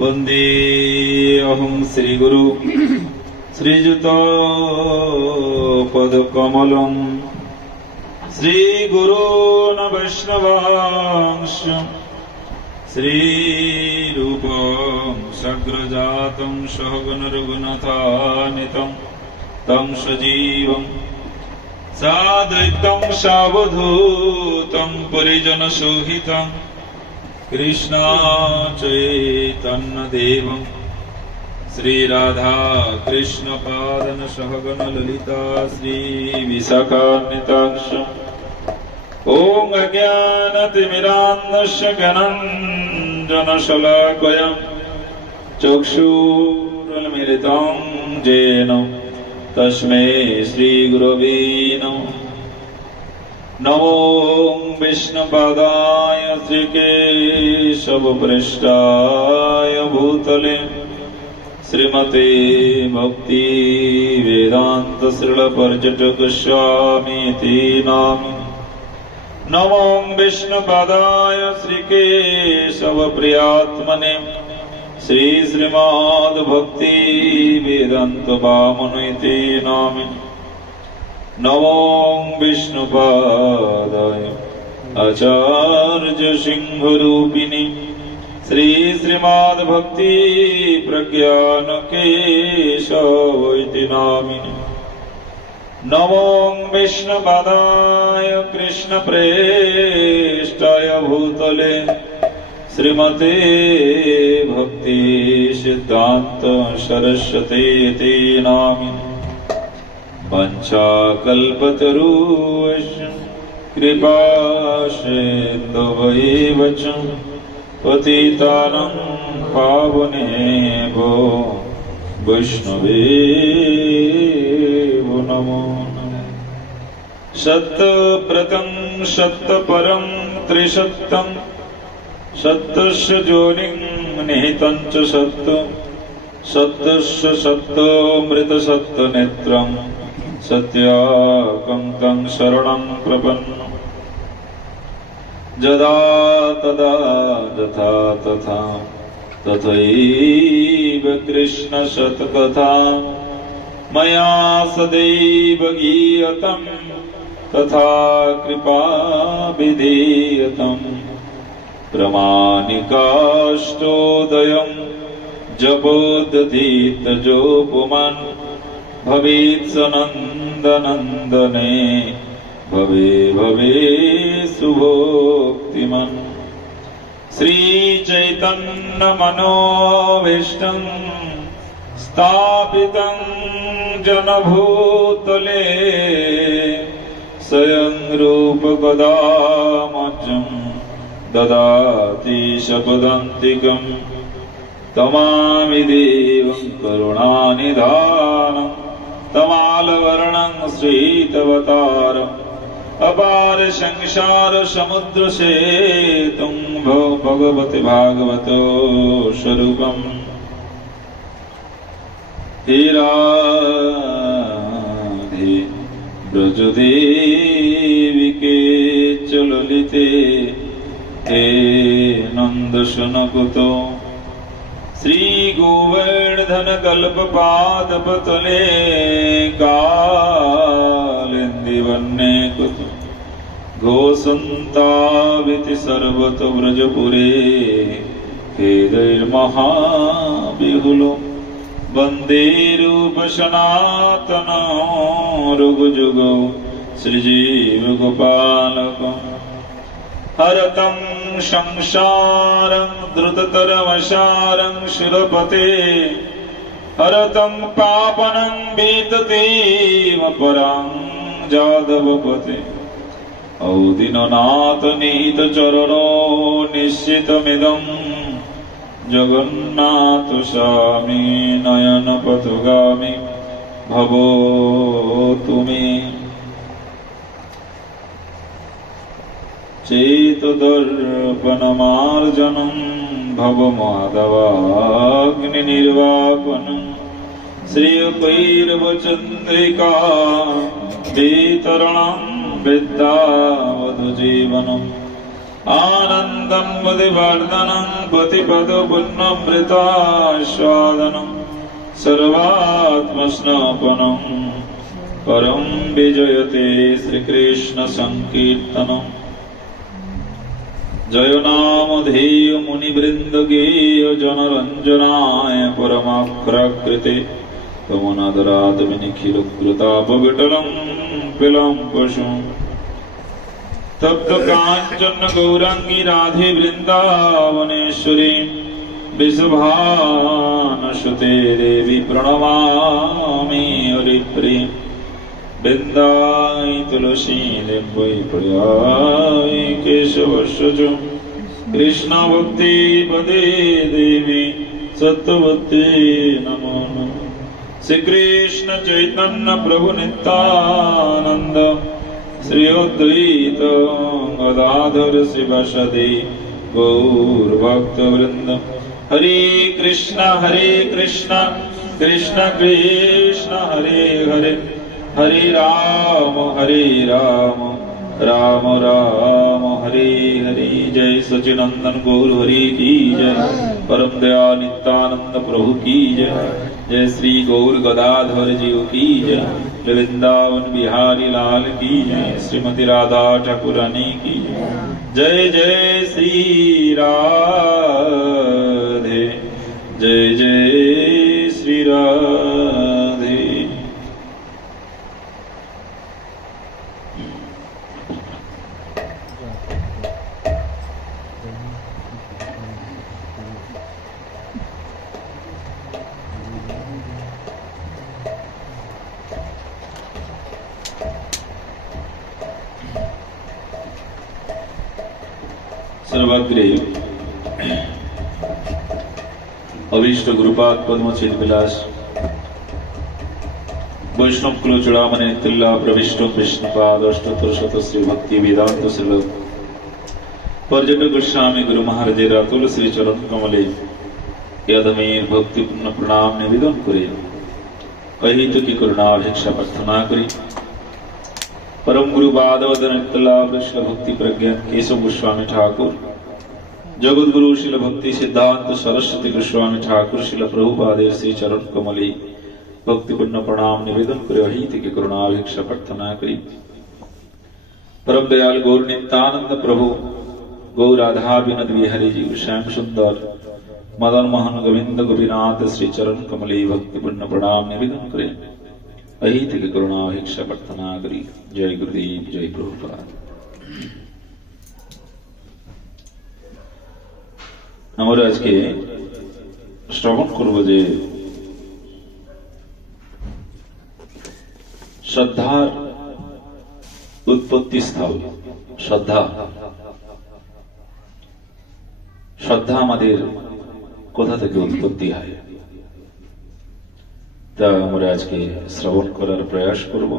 वंदे अहं श्रीगुरु श्रीजुत पदकमलं श्रीगुरून् वैष्णवांश्च श्रीरूपं सग्रजातं सहगण रघुनाथान्वितं तं सजीवं साद्वैतं सावधूतं परिजनसहितं कृष्ण चैतन्यदेवं श्रीराधा कृष्ण पादन सहगण ललिता श्री विशाखान्वितांश ओम अज्ञानतिमिरान्धस्य ज्ञानाञ्जनशलाकया चक्षुरुन्मीलितं येन तस्मै श्रीगुरवे नमः। नमो विष्णुपादाय श्रीकेशवपृष्ठाय भूतले श्रीमते भक्ति वेदांत श्रीलपर्यटक स्वामीति नामिने। नमो विष्णुपादाय श्रीकेशवप्रियात्मने श्री श्रीमद् भक्ति वेदांत वामनोति नामिने। नमो विष्णुपादाय आचार्य सिंहरूपिणी श्री श्रीमद् भक्ति प्रज्ञान केशवैति नामिने। नमो विष्णुपादाय कृष्ण प्रेष्ठाय भूतले श्रीमते भक्ति सिद्धांत सरस्वती नामिने। वंशाकल्पतरुश्च कृपा सिन्धुभैव च पतितानं पावनेभ्यो वैष्णवेभ्यो नमो नमः। सत्यव्रतं सत्यपरं त्रिसत्यं सत्यस्य जोनिं निहितं च सत्यं सत्यस्य सत्यामृतसत्यनेत्रं सत्याकं शरणं प्रपन्नम्। यदा तदा यथा तथा तथैव कृष्ण सत्कथा मया सदैव गीयतं तथा कृपा विधीयतं। प्रमाणिकाष्टोदयं जपोदधीतजोपुमान् भवेत् सनन्दनन्दने भवे भवे सुभोक्तिमान्। श्रीचैतन्यमनोभीष्टं स्थापितं जनभूतले स्वयं रूप गदामजं ददाति शपदान्तिकं। तमामि देवं करुणानिधानं तमालवर्णं श्वेतवतारम् अपार संसार समुद्र सेतुं भगवते भागवतो स्वरूपम्। हे राधे ब्रजदेविके च ललिते हे नन्दसुनकुतो श्रीगोवर्धनकल्पपादपतले कालिन्दिवन्ये कुतो घोषन्ताविति सर्वतो व्रजपुरे खेदैर्महाबिहुलो वन्दे रूपसनातनो रघुजुगो श्रीजीवगोपालको। हरतं संसारं द्रुततरमसारं शिरपते हरतं पापनं विततीव परां जादवपते। औदीननाथ नीत चरणो निश्चितमिदं जगन्नाथ स्वामी नयन पथगामी भवो तुमे। चेतदर्पणमार्जनं भवमाधवाग्निर्वापनं श्रियकैरवचन्द्रिका वितरणं विद्यावधुजीवनं आनन्दं मदिवर्धनं पतिपदो पुण्यमृतास्वादनं सर्वात्मस्नापनं परं विजयते श्रीकृष्ण संकीर्तनम्। जय नामधेय मुनिवृंद गेय जनरंजनाय परमाकृते तमनादरात विनिखिलकृतापविटलं पिलं पशुं तप्त कांचन गौरांगी राधे वृंदावनेश्वरी वृषभानुसुते देवी प्रणमामि हरिप्रिय वृंदाई तुलसी देवै प्रियाय केशवश्च कृष्ण भक्ति पदे देवी सत्यवती नमो नमः। श्री कृष्ण चैतन्य प्रभु नित्यानंद श्री अद्वैत गदाधर शिवसदि गौर भक्त वृंद। हरे कृष्ण कृष्ण कृष्ण हरे हरे हरे राम राम राम हरे हरे। जय सचिनंदन गौर हरि की जय। परम दयाल नित्यानंद प्रभु की जय। जय श्री गौर गदाधर जी की जय। वृंदावन बिहारी लाल की जय। श्रीमती राधा ठाकुरानी की जय। जय श्री राधे जय श्री राधे। सर्वाग्रे अभीष्ट गुरुपाद पद्मचित विलास वैष्णव कुल चुड़ामणि तिल्ला प्रविष्ट विष्णुपाद अष्टोत्तर शत श्री भक्ति वेदांत श्रील पर्यटक गोस्वामी गुरु महाराज रातुल श्री चरण कमले यदमीर भक्तिपूर्ण प्रणाम निवेदन करे अहित की करुणाभिक्षा प्रार्थना करी। परम गुरु बादवदन श्रील भक्ति प्रज्ञा केशव गोस्वामी ठाकुर जगत गुरु श्रील भक्ति सिद्धांत सरस्वती गोस्वामी ठाकुर श्रील प्रभुपाद श्री चरण कमले भक्तिपूर्ण प्रणाम निवेदन करे अहित की करुणाभिक्षा प्रार्थना करी। परम दयाल गौर नित्यानंद प्रभु गौ राधा विनोद बिहारी जी श्याम सुंदर मदन मोहन गोविंद गोपीनाथ श्री चरण कमले भक्तिपूर्ण प्रणाम निवेदन करे अहित की करुणाभिक्षा प्रार्थना करी। जय गुरुदेव जय प्रभुपाद। আমরা আজকে শ্রবণ করব যে শ্রদ্ধার উৎপত্তি স্থল। শ্রদ্ধা আমাদের কোথা থেকে উৎপত্তি হয় তা আমরা আজকে শ্রবণ করার প্রয়াস করব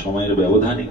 সময়ের ব্যবধানে।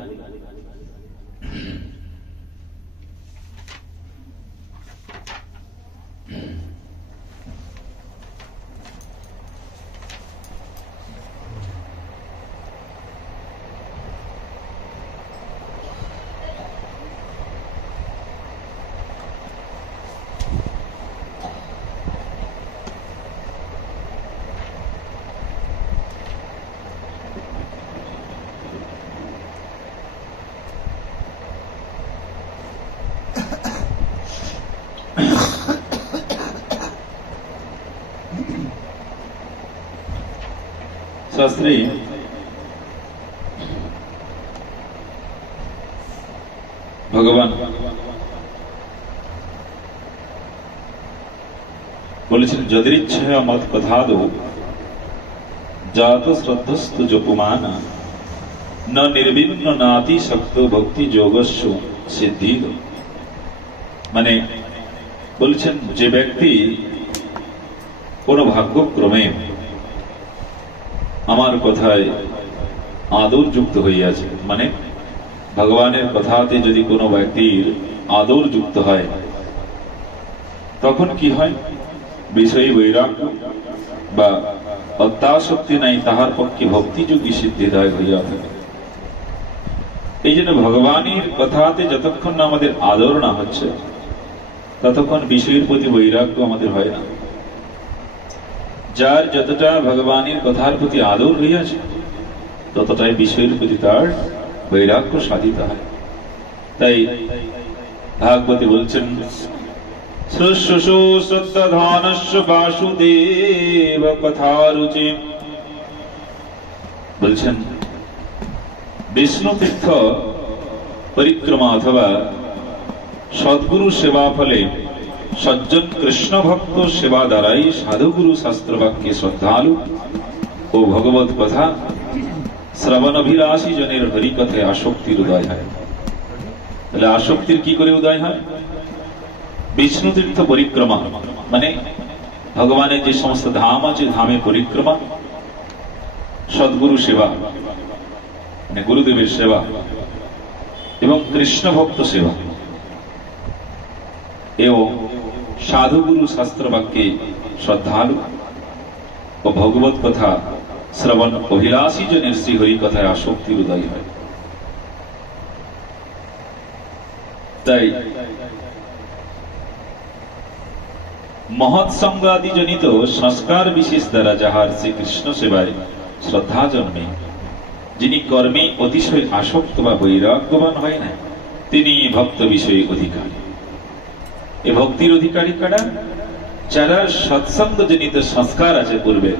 শাস্ত্রে ভগবান বলেছেন যদিচ্ছয়া মত কথাদো জাত শ্রদ্ধস্তু জপুমানা ন নির্বিঘ্ন নাতি শক্ত ভক্তি যোগস্য সিদ্ধিদ। মানে বলছেন যে ব্যক্তি কোন ভাগ্যক্রমে আমার কথায় আদর যুক্ত হইয়াছে, মানে ভগবানের কথাতে যদি কোনো ব্যক্তির আদর যুক্ত হয় তখন কি হয়, বিষয়ী বৈরাগ্য বা অত্যাসক্তি নাই, তাহার পক্ষে ভক্তিযোগী সিদ্ধিদায়ক হইয়া থাকে। এই জন্য ভগবানের কথাতে যতক্ষণ না আমাদের আদর না হচ্ছে ততক্ষণ বিষয়ের প্রতি বৈরাগ্য আমাদের হয় না। যার যতটা ভগবানের কথার প্রতি আদর হইয়াছে ততটাই বিষয়ের প্রতি তার বৈরাগ্য সাধিত হয়। তাই ভাগবতী বলছেন, শ্রুশ্রুষু শ্রদ্ধাধানস্য বাসুদেব কথারুচি। বলছেন বিষ্ণু তীর্থ পরিক্রমা অথবা সদ্গুরু সেবা ফলে সজ্জন কৃষ্ণ ভক্ত সেবা দ্বারাই সাধুগুরু শাস্ত্র বাক্যে শ্রদ্ধালু ও ভগবত কথা শ্রবণাভিলাষী জনের হরিকথায় আসক্তির উদয় হয়। তাহলে আসক্তির কি করে উদয় হয়? বিষ্ণু তীর্থ পরিক্রমা মানে ভগবানের যে সমস্ত ধাম আছে ধামে পরিক্রমা, সদ্গুরু সেবা মানে গুরুদেবের সেবা এবং কৃষ্ণ ভক্ত সেবা এবং সাধুগুরু শাস্ত্র বাক্যে শ্রদ্ধালু ও ভগবত কথা শ্রবণ অভিলাষী জনের শ্রীহরি কথায় আসক্তির উদয় হয়। তাই মহৎ সংগাদি জনিত সংস্কার বিশেষ দ্বারা যাহার শ্রীকৃষ্ণ সেবায় শ্রদ্ধা জন্মে, যিনি কর্মে অতিশয় আসক্ত বা বৈরাগ্যবান হয় না, তিনি ভক্ত বিষয়ে অধিকারী। এ ভক্তির অধিকারী কারা? যারা সৎসঙ্গ জনিত সংস্কার আছে পূর্বে।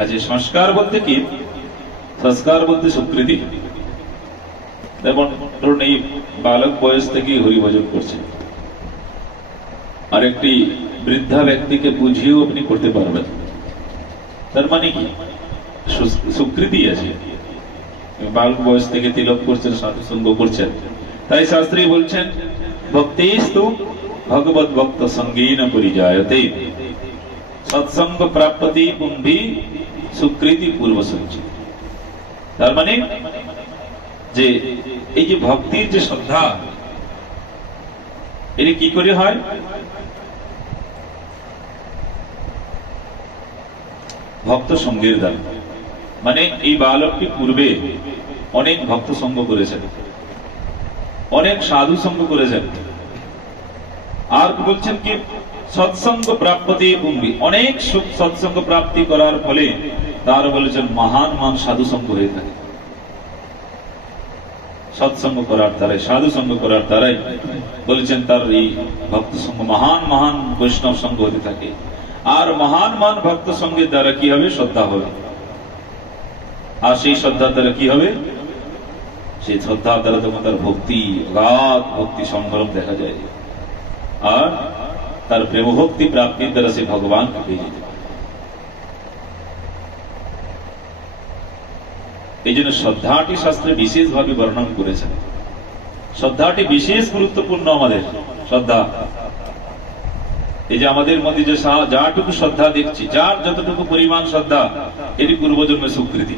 আজ সংস্কার বলতে কি? সংস্কার বলতে স্বীকৃতি। যেমন ধরুন এই বালক বয়স থেকে হরিভজন করছে, আর একটি বৃদ্ধা ব্যক্তিকে বুঝিয়েও আপনি করতে পারবেন, তার মানে কি স্বীকৃতি আছে। বালক বয়স থেকে তিলক করছেন, সাধুসঙ্গ করছেন। তাই শাস্ত্রী বলছেন ভক্তিস্তু ভগবত ভক্ত সঙ্গীন পরিজায়তে সৎসঙ্গ প্রাপ্তি পুম্ভি স্বীকৃতি পূর্ব সঞ্চিত। তার মানে যে এই যে ভক্তির যে শ্রদ্ধা, এটি কি করে হয়? ভক্ত সঙ্গের দ্বারা। মানে এই বালকটি পূর্বে অনেক ভক্ত সঙ্গ করেছেন, অনেক সাধু সঙ্গ করেছেন, আর বলছেন কি সৎসঙ্গ প্রাপ্তি পুম্ভি, অনেক সৎসঙ্গ প্রাপ্তি করার ফলে তার বলেছেন মহান মহান সাধু সঙ্গ হয়ে থাকে। সৎসঙ্গ করার দ্বারাই, সাধু সঙ্গ করার দ্বারাই বলেছেন তার এই ভক্ত সঙ্গ মহান মহান বৈষ্ণব সঙ্গ হতে থাকে। আর মহান মহান ভক্ত সঙ্গের দ্বারা কি হবে? শ্রদ্ধা হবে। আর সেই শ্রদ্ধার দ্বারা কি হবে? সেই শ্রদ্ধার দ্বারা তখন তার ভক্তি, অগাধ ভক্তি সংগ্রাম দেখা যায়, আর তার প্রেম ভক্তি প্রাপ্তির দ্বারা সে ভগবানকে পেয়ে যেতে পারে। এই জন্য শ্রদ্ধাটি শাস্ত্রে বিশেষভাবে বর্ণন করেছেন। শ্রদ্ধাটি বিশেষ গুরুত্বপূর্ণ। আমাদের শ্রদ্ধা, এই যে আমাদের মধ্যে যে যাটুকু শ্রদ্ধা দেখছি, যার যতটুকু পরিমাণ শ্রদ্ধা, এটি পূর্বজন্মের স্বীকৃতি।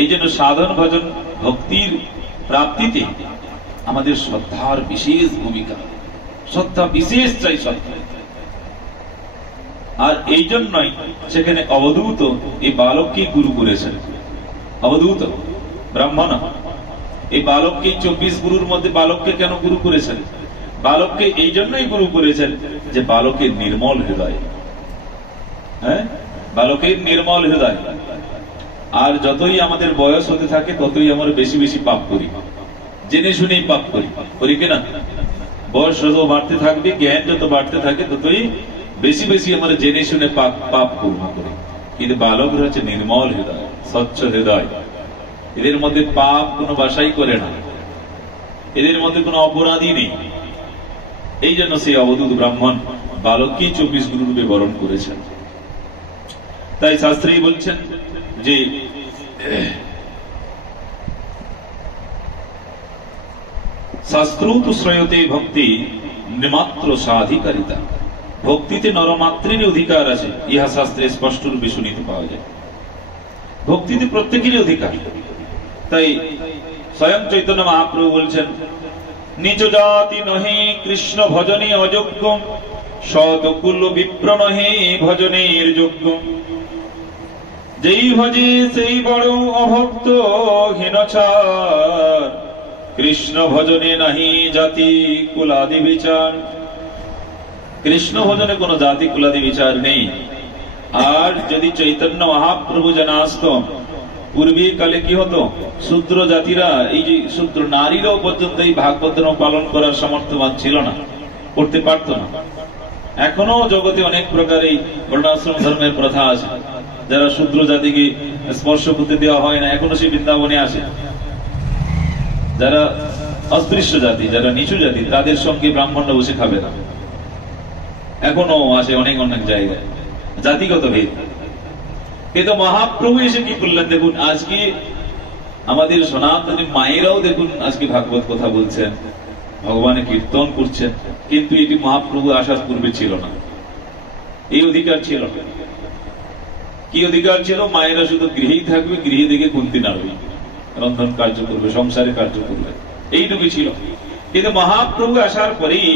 এই জন্য সাধন ভজন ভক্তির প্রাপ্তিতে আমাদের শ্রদ্ধার বিশেষ ভূমিকা। শ্রদ্ধা বিশেষ চাই শ্রদ্ধা। আর এই জন্যই সেখানে অবধূত এই বালককে গুরু করেছেন। অবধূত ব্রাহ্মণ এই বালককে 24 গুরুর মধ্যে বালককে কেন গুরু করেছেন? বালককে এই জন্যই গুরু করেছেন যে বালকের নির্মল হৃদয়। হ্যাঁ, বালকের নির্মল হৃদয়। আর যতই আমাদের বয়স হতে থাকে ততই আমরা বেশি বেশি পাপ করি, জেনে শুনেই পাপ করি, করি কিনা? বয়স যত বাড়তে থাকবে, জ্ঞান যত বাড়তে থাকে, ততই বেশি বেশি আমরা জেনে শুনে পাপ পূর্ণ করি। কিন্তু বালকরা হচ্ছে নির্মল হৃদয়, স্বচ্ছ হৃদয়। এদের মধ্যে পাপ কোনো বাসাই করে না, এদের মধ্যে কোনো অপরাধী নেই। এই জন্য সেই অবধূত ব্রাহ্মণ বালককে 24 গুরু রূপে বরণ করেছেন। তাই শাস্ত্রী বলছেন যে শাস্ত্রোত শ্রয়তে ভক্তি নিমাত্র সাধিকারিতা। ভক্তিতে নরমাত্রের অধিকার আছে, ইহা শাস্ত্রে স্পষ্ট রূপে শুনিতে পাওয়া যায়। ভক্তিতে প্রত্যেকেরই অধিকার। তাই স্বয়ং চৈতন্য মহাপ্রভু বলছেন নিজ জাতি নহে কৃষ্ণ ভজনে অযোগ্য, শতকুল বিপ্র নহে ভজনের যোগ্য। যেই ভজে সেই বড় অভক্ত হীনচার, কৃষ্ণ ভজনে নাহি জাতি কুলাদি বিচার। কৃষ্ণ ভজনে কোন জাতি কুলাদি বিচার নেই। আর যদি চৈতন্য মহাপ্রভু জানা আসত, পূর্বে কালে কি হতো, শূদ্র জাতিরা, এই যে শূদ্র নারীরাও পর্যন্ত এই ভাগবত ধর্ম পালন করার সামর্থ্যবান ছিল না, করতে পারত না। এখনো জগতে অনেক প্রকার এই বর্ণাশ্রম ধর্মের প্রথা আছে। যারা শূদ্র জাতিকে স্পর্শ করতে দেওয়া হয় না, এখনো সে বৃন্দাবনে আসে। যারা অস্পৃশ্য জাতি, যারা নিচু জাতি, তাদের সঙ্গে ব্রাহ্মণরা বসে খাবে না, এখনো আসে অনেক অনেক জায়গায়, জাতিগত ভেদ। কিন্তু মহাপ্রভু এসে কি করলেন দেখুন, আজকে আমাদের সনাতনী মায়েরাও দেখুন আজকে ভাগবত কথা বলছেন, ভগবানের কীর্তন করছেন, কিন্তু এটি মহাপ্রভু আসার পূর্বে ছিল না। এই অধিকার ছিল না। কি অধিকার ছিল? মায়েরা শুধু গৃহেই থাকবে, গৃহে থেকে কুন্তি নাড়বে, রন্ধন কার্য করবে, সংসারে কার্য করবে, এইটুকুই ছিল। কিন্তু মহাপ্রভু আসার পরেই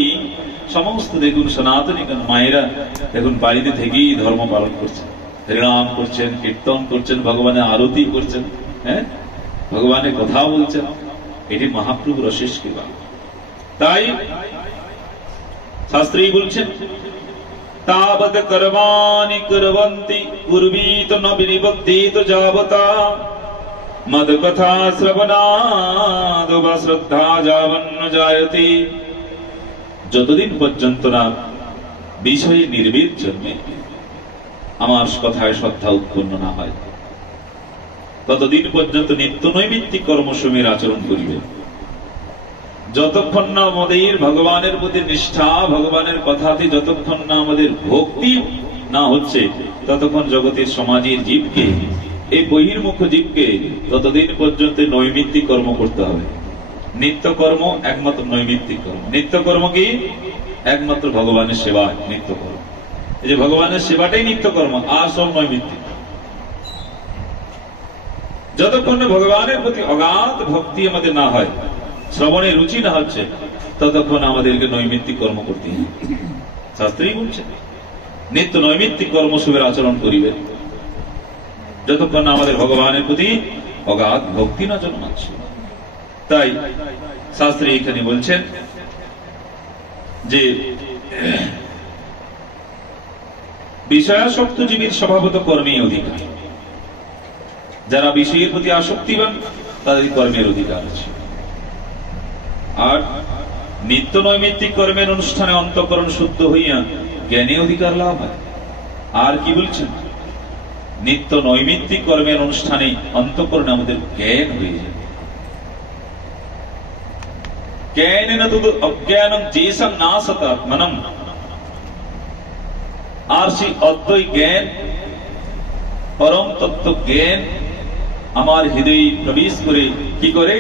সমস্ত দেখুন সনাতনী মায়েরা দেখুন বাড়িতে থেকেই ধর্ম পালন করছেন, হরিনাম করছেন, কীর্তন করছেন, ভগবানের আরতি করছেন, হ্যাঁ, ভগবানের কথা বলছেন। এটি মহাপ্রভুর অশেষ কৃপা। তাই শাস্ত্রী বলছেন, তাবৎ কর্মাণি কুর্বন্তি কুর্বীত ন বিনিবদ্ধেত যাবতা মদ কথা শ্রবণাদ বা শ্রদ্ধা যাবন্ন জায়তে। যতদিন পর্যন্ত না বিষয়ে নির্বিদ জন্মে, আমার কথায় শ্রদ্ধা উৎপন্ন না হয়, ততদিন পর্যন্ত নিত্য নৈমিত্তিক কর্মসমূহের আচরণ করিবে। যতক্ষণ না আমাদের ভগবানের প্রতি নিষ্ঠা, ভগবানের কথাতে যতক্ষণ না আমাদের ভক্তি না হচ্ছে, ততক্ষণ জগতের সমাজের জীবকে, এই বহির্মুখ জীবকে ততদিন পর্যন্ত নৈমিত্তিক কর্ম করতে হবে। নিত্য কর্ম একমাত্র নৈমিত্তিক কর্ম। নিত্য কর্ম কি? একমাত্র ভগবানের সেবা নিত্য কর্ম। এই যে ভগবানের সেবাটাই নিত্য কর্ম, আর সব নৈমিত্তিক। যতক্ষণ না ভগবানের প্রতি অগাধ ভক্তি আমাদের না হয়, শ্রবণে রুচি না হচ্ছে, ততক্ষণ আমাদেরকে নৈমিত্তিক কর্ম করতে হবে। শাস্ত্রেই বলছে নিত্য নৈমিত্তিক কর্মসূবের আচরণ করিবে, যতক্ষণ না আমাদের ভগবানের প্রতি অগাধ ভক্তি না জন্মাচ্ছে। তাই শাস্ত্রে এখানে বলছেন যে বিষয়াসক্ত জীবের স্বভাবত কর্মে অধিকার। যারা বিষয়ের প্রতি আসক্তিবান তাদের কর্মের অধিকার আছে। আর নিত্য নৈমিত্তিক কর্মের অনুষ্ঠানে অন্তঃকরণ শুদ্ধ হইয়া জ্ঞানে অধিকার লাভ হয়। আর কি বলছেন? নিত্য নৈমিত্তিক কর্মের অনুষ্ঠানে অন্তঃকরণে আমাদের জ্ঞান হয়ে যায়। জ্ঞানেন তু অজ্ঞানম যেসং নাশত আত্মনম। আর সেই অদ্বৈত জ্ঞান, পরম তত্ত্ব জ্ঞান আমার হৃদয়ে প্রবেশ করে কি করে?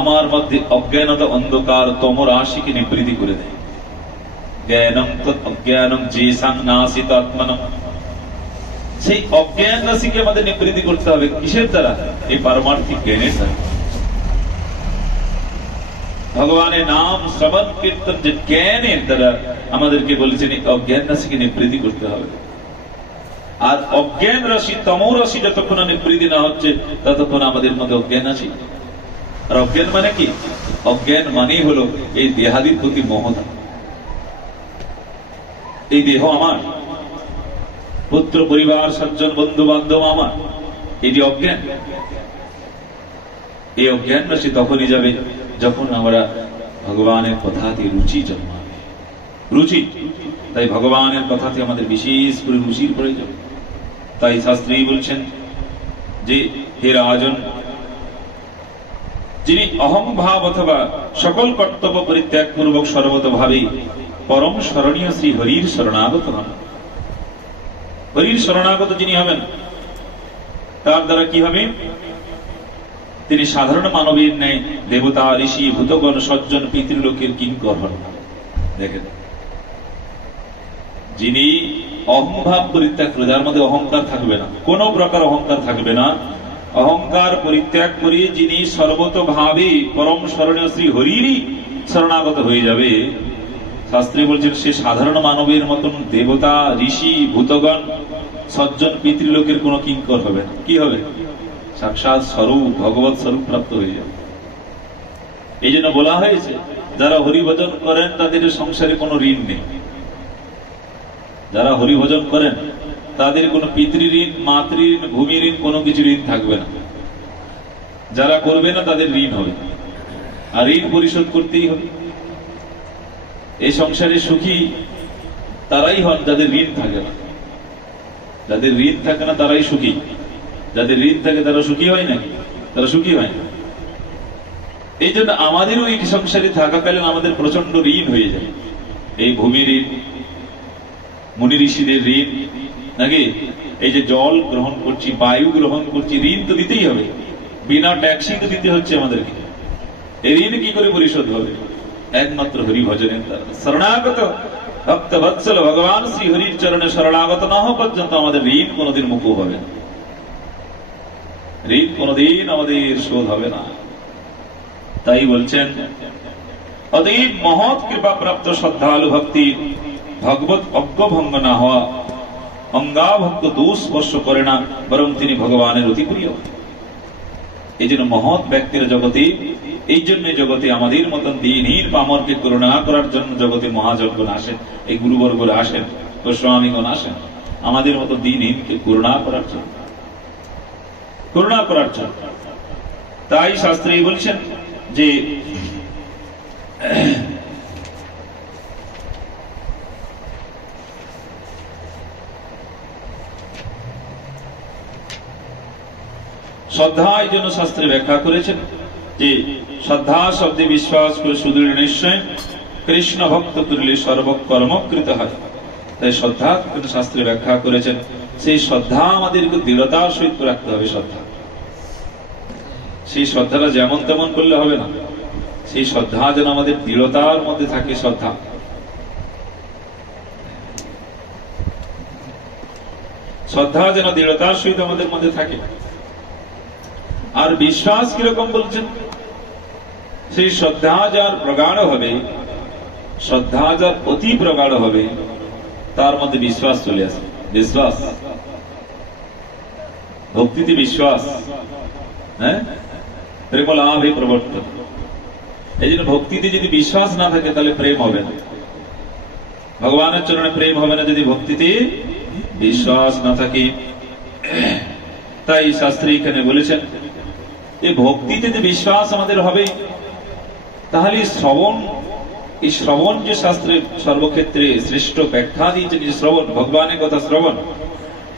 আমার মধ্যে অজ্ঞানতা অন্ধকার তম রাশিকে নিবৃত্তি করে দেয়। জ্ঞানম তৎ অজ্ঞানম যেসং নাশিত আত্মনম। সেই অজ্ঞান রাশিকে আমাদের নিবৃত্তি করতে হবে। কিসের দ্বারা? এই পারমার্থিক জ্ঞানের দ্বারা। ভগবানের নাম শ্রবণ কীর্তন যে জ্ঞানের দ্বারা আমাদেরকে বলেছেন, অজ্ঞান রাশিকে নিবৃত্তি করতে হবে। আর অজ্ঞান রাশি, তম রাশি যতক্ষণ নিবৃত্তি না হচ্ছে, ততক্ষণ আমাদের মধ্যে অজ্ঞান আছে। আর অজ্ঞান মানে কি? অজ্ঞান মানেই হলো এই দেহাদির প্রতি মোহতা। এই দেহ আমার, পুত্র পরিবার সজ্জন বন্ধু বান্ধব আমার, এটি অজ্ঞান। এই অজ্ঞান রাশি তখনই যাবে যখন আমরা ভগবানের কথাতে রুচি জন্মাবে। রুচি, তাই ভগবানের কথাতে আমাদের বিশেষ করে রুচির প্রয়োজন। তাই শাস্ত্রী বলছেন যে হে রাজন, যিনি অহংভাব অথবা সকল কর্তব্য পরিত্যাগ পূর্বক সর্বতভাবে পরম স্মরণীয় শ্রী হরির শরণাগত হন। হরির শরণাগত যিনি হবেন, তার দ্বারা কি হবে? তিনি সাধারণ মানবীর ন্যায় দেবতা, ঋষি, ভূতগণ, সজ্জন, পিতৃলোকের কিঙ্কর হন। দেখেন, যিনি অহংভাব পরিত্যাগ করে, যার মধ্যে অহংকার থাকবে না, কোন প্রকার অহংকার থাকবে না, অহংকার পরিত্যাগ করে যিনি সর্বতভাবে পরম স্মরণীয় শ্রী হরিরই শরণাগত হয়ে যাবে, শাস্ত্রী বলছেন সে সাধারণ মানবের মতন দেবতা, ঋষি, ভূতগণ, সজ্জন পিতৃলোকের কোনো কিঙ্কর হবে না। কি হবে? সাক্ষাৎ স্বরূপ, ভগবত স্বরূপ প্রাপ্ত হয়ে যাবে। এই জন্য বলা হয়েছে যারা হরিভজন করেন তাদের সংসারে কোনো ঋণ নেই। যারা হরিভজন করেন তাদের কোনো পিতৃঋণ, মাতৃঋণ, ভূমি ঋণ, কোনো কিছু ঋণ থাকবে না। যারা করবে না তাদের ঋণ হবে, আর ঋণ পরিশোধ করতেই হবে। এই সংসারে সুখী তারাই হন যাদের ঋণ থাকে না। যাদের ঋণ থাকে না তারাই সুখী। যাদের ঋণ থাকে তারা সুখী হয় নাকি? তারা সুখী হয় না। এই জন্য আমাদেরও এই সংসারে থাকাকালীন আমাদের প্রচন্ড ঋণ হয়ে যায়। এই ভূমি ঋণ, মুনি ঋষিদের ঋণ, নাকি এই যে জল গ্রহণ করছি, বায়ু গ্রহণ করছি, ঋণ তো দিতেই হবে। বিনা ট্যাক্সই তো দিতে হচ্ছে আমাদেরকে। এই ঋণ কি করে পরিশোধ হবে? একমাত্র হরি ভজনের দ্বারা। শরণাগত ভক্ত বৎসল ভগবান শ্রী হরির চরণে শরণাগত না হওয়া পর্যন্ত আমাদের ঋণ কোনোদিন মুকুব হবে না। ঋণ কোনোদিন আমাদের শোধ হবে না। তাই বলছেন অতএব মহৎ কৃপা প্রাপ্ত শ্রদ্ধালু ভক্তি ভগবত অজ্ঞভঙ্গ না হওয়া, অঙ্গাভক্ত দোষ স্পর্শ করে না, বরং তিনি ভগবানের অতি প্রিয়। এই জন্য মহৎ ব্যক্তির জগতে, এই জন্য জগতে আমাদের মতন দিনহীন পামরকে করুণা করার জন্য জগতে মহাযজ্ঞ আসেন, এই গুরুবর্গরা আসেন, গোস্বামীগণ আসেন, আমাদের মতো দিনহীনকে করুণা করার জন্য, করুণা করার জন্য। তাই শাস্ত্রে বলছেন যে শ্রদ্ধা, এই জন্য শাস্ত্রে ব্যাখ্যা করেছেন যে শ্রদ্ধা শব্দে বিশ্বাস করে সুদৃঢ় নিশ্চয় কৃষ্ণ ভক্ত করলে সর্বকর্মকৃত হয়। তাই শ্রদ্ধা শাস্ত্রে ব্যাখ্যা করেছেন সেই শ্রদ্ধা আমাদেরকে দৃঢ়তার সহিত রাখতে হবে। শ্রদ্ধা, সেই শ্রদ্ধাটা যেমন তেমন করলে হবে না। সেই শ্রদ্ধা যেন আমাদের দৃঢ়তার মধ্যে থাকে। শ্রদ্ধা, শ্রদ্ধা যেন দৃঢ়তার সহিত আমাদের মধ্যে থাকে। আর বিশ্বাস কিরকম বলছেন? সেই শ্রদ্ধা যার প্রগাঢ় হবে, শ্রদ্ধা যার অতি প্রগাঢ় হবে, তার মধ্যে বিশ্বাস চলে আসে। বিশ্বাস, ভক্তিতে বিশ্বাস, হ্যাঁ, প্রেম লাভ এই প্রবর্তন। এই জন্য ভক্তিতে যদি বিশ্বাস না থাকে তাহলে প্রেম হবে না। ভগবানের চরণে প্রেম হবে না যদি ভক্তিতে বিশ্বাস না থাকে। তাই শাস্ত্রী এখানে বলেছেন এই ভক্তিতে যে বিশ্বাস আমাদের হবে, তাহলে শ্রবণ, এই শ্রবণ যে শাস্ত্রের সর্বক্ষেত্রে শ্রেষ্ঠ ব্যাখ্যা দিয়েছেন, যে শ্রবণ, ভগবানের কথা শ্রবণ,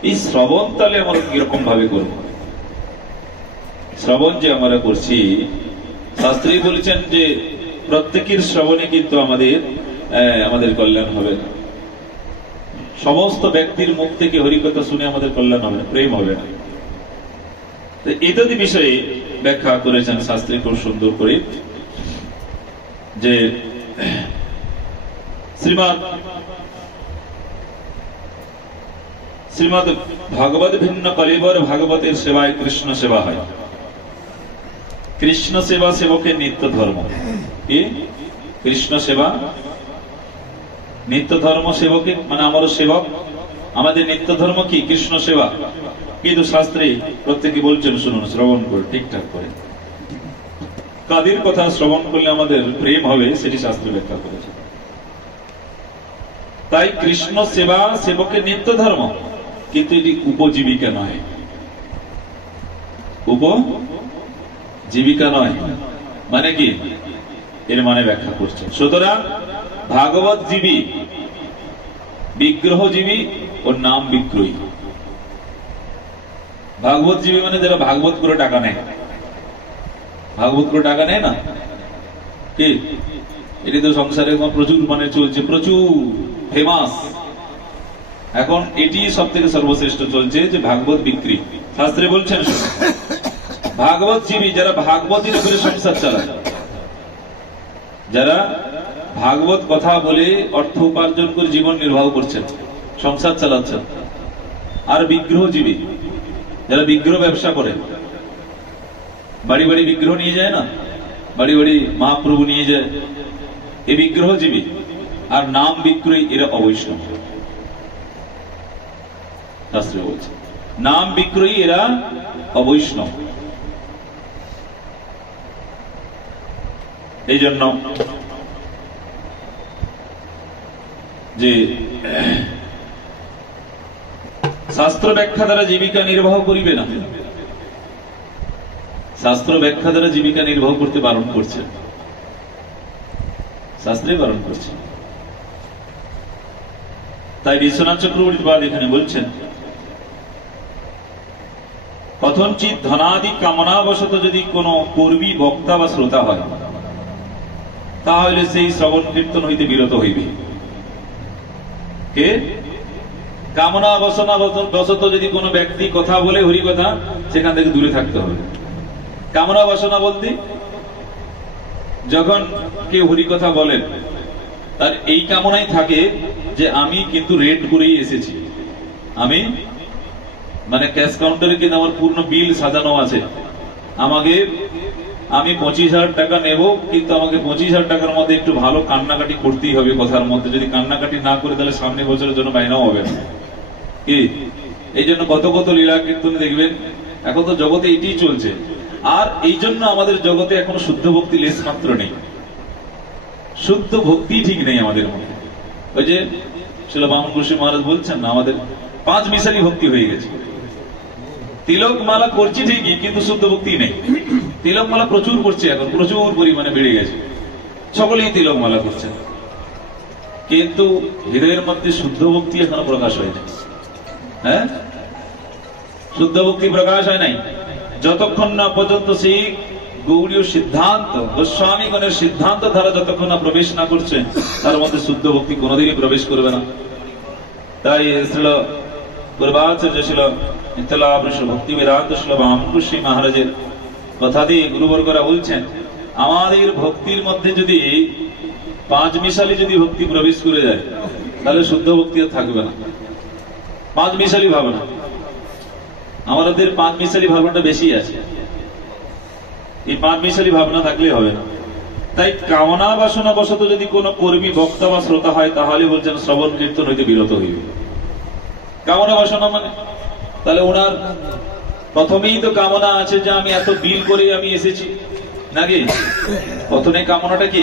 এই শ্রবণ তাহলে আমরা কিরকম ভাবে করব? শ্রবণ যে আমরা করছি, শাস্ত্রী বলেছেন যে প্রত্যেকের শ্রবণে কিন্তু আমাদের কল্যাণ হবে না। সমস্ত ব্যক্তির মুখ থেকে হরিকথা শুনে আমাদের কল্যাণ হবে না, প্রেম হবে না। ইত্যাদি বিষয়ে ব্যাখ্যা করেছেন শাস্ত্রী খুব সুন্দর করে, যে শ্রীমদ ভাগবত ভিন্ন কলিবর ভাগবতের সেবায় কৃষ্ণ সেবা হয়। কৃষ্ণ সেবা সেবকের নিত্য ধর্ম। কি কৃষ্ণ সেবা? নিত্য ধর্ম সেবকের, মানে আমারও সেবক, আমাদের নিত্য ধর্ম কি? কৃষ্ণ সেবা। কিন্তু শাস্ত্রে প্রত্যেকে বলছেন শুনুন, শ্রবণ করে ঠিকঠাক করে কাদের কথা শ্রবণ করলে আমাদের প্রেম হবে সেটি শাস্ত্রে ব্যাখ্যা করেছে। তাই কৃষ্ণ সেবা সেবকের নিত্য ধর্ম, কিন্তু এটি উপজীবিকা নয়। উপজীবিকা নয় মানে কি? এর মানে ব্যাখ্যা করছে। সুতরাং ভাগবত জীবী, বিগ্রহজীবী ও নাম বিক্রয়ী। ভাগবত জীবী মানে যারা ভাগবত করে টাকা নেয়। ভাগবত করে টাকা নেয় না কি? এটি তো সংসারে প্রচুর মানে চলছে, প্রচুর ফেমাস। এখন এটি সব থেকে সর্বশ্রেষ্ঠ চলছে যে ভাগবত বিক্রি। শাস্ত্রে বলছেন ভাগবত জীবী যারা ভাগবতীর উপরে সংসার চালায়, যারা ভাগবত কথা বলে অর্থ উপার্জন করে জীবন নির্বাহ করছেন, সংসার চালাচ্ছেন। আর বিগ্রহজীবী যারা বিগ্রহ ব্যবসা করে, বাড়ি বাড়ি বিগ্রহ নিয়ে যায় না, বাড়ি বাড়ি মহাপ্রভু নিয়ে যায়, এই বিগ্রহজীবী। আর নাম বিক্রয়ী, এরা অবৈষ্ণব। শাস্ত্রে বলছে নাম বিক্রয়ী এরা অবৈষ্ণব। এই জন্য যে শাস্ত্র ব্যাখ্যা দ্বারা জীবিকা নির্বাহ করিবে না, শাস্ত্র ব্যাখ্যা দ্বারা জীবিকা নির্বাহ করতে বারণ করছে, শাস্ত্রে বারণ করছে। তাই বিশ্বনাথ চক্রবর্তী বাদ এখানে বলছেন কথঞ্চিত ধনাদি কামনাবশত যদি কোনো কর্মী বক্তা বা শ্রোতা হয় তাহলে সেই শ্রবণ কীর্তন হইতে বিরত হইবে। কে? কামনা বাসনা বশত যদি কোনো ব্যক্তি কথা বলে হরি কথা, সেখান থেকে দূরে থাকতে হবে। কামনা বাসনা বলতে যখন কেউ হরি কথা বলেন তার এই কামনাই থাকে যে আমি কিন্তু রেট করেই এসেছি, আমি মানে ক্যাশ কাউন্টারে কিন্তু আমার পূর্ণ বিল সাজানো আছে, আমাকে আমি 25,000 টাকা নেব, কিন্তু আমাকে 25,000 টাকার মধ্যে একটু ভালো কান্নাকাটি করতেই হবে কথার মধ্যে, যদি কান্নাকাটি না করে তাহলে সামনে বছরের জন্য বাইনাও হবে না। কি এই জন্য কত কত লীলা কীর্তন দেখবেন, এখন তো জগতে এটাই চলছে। আর এই জন্য আমাদের জগতে এখন শুদ্ধ ভক্তি লেশ মাত্র নেই, শুদ্ধ ভক্তি ঠিক নেই আমাদের মধ্যে। ওই যে শ্রীল বামন গোস্বামী মহারাজ বলছেন না, আমাদের 5 মিশালি ভক্তি হয়ে গেছে। তিলক মালা করছি ঠিকই, কিন্তু শুদ্ধ ভক্তি নেই। তিলক মালা প্রচুর করছে, এখন প্রচুর পরিমাণে বেড়ে গেছে, সকলেই তিলক মালা করছে, কিন্তু হৃদয়ের মধ্যে শুদ্ধ ভক্তি এখনো প্রকাশ হয় না। হ্যাঁ, শুদ্ধ ভক্তি প্রকাশ হয় নাই যতক্ষণ না পর্যন্ত সেই গৌড়ীয় সিদ্ধান্ত, গোস্বামীগণের সিদ্ধান্ত ধারা যতক্ষণ না প্রবেশ না করছে, তার মধ্যে শুদ্ধ ভক্তি কোনোদিনই প্রবেশ করবে না। তাই শ্রীল পূর্বাচার্য ছিল ভক্তি বেদান্ত শ্রীল বামন গোস্বামী মহারাজের কথা দিয়ে গুরুবর্গরা বলছেন, আমাদের ভক্তির মধ্যে যদি 5 মিশালি যদি ভক্তি প্রবেশ করে যায় তাহলে শুদ্ধ ভক্তি আর থাকবে না। 5 মিশালি ভাবনা, আমাদের 5 মিশালি ভাবনাটা বেশি আছে, এই 5 মিশালি ভাবনা থাকলে হবে না। তাই কামনা বাসনা বশত যদি কোনো কর্মী বক্তা বা শ্রোতা হয় তাহলে বলছেন শ্রবণ কীর্তন হইতে বিরত হইবে। কামনা বাসনা মানে তাহলে ওনার প্রথমেই তো কামনা আছে যে আমি এত বিল করে আমি এসেছি, নাকি? প্রথমে কামনাটা কি?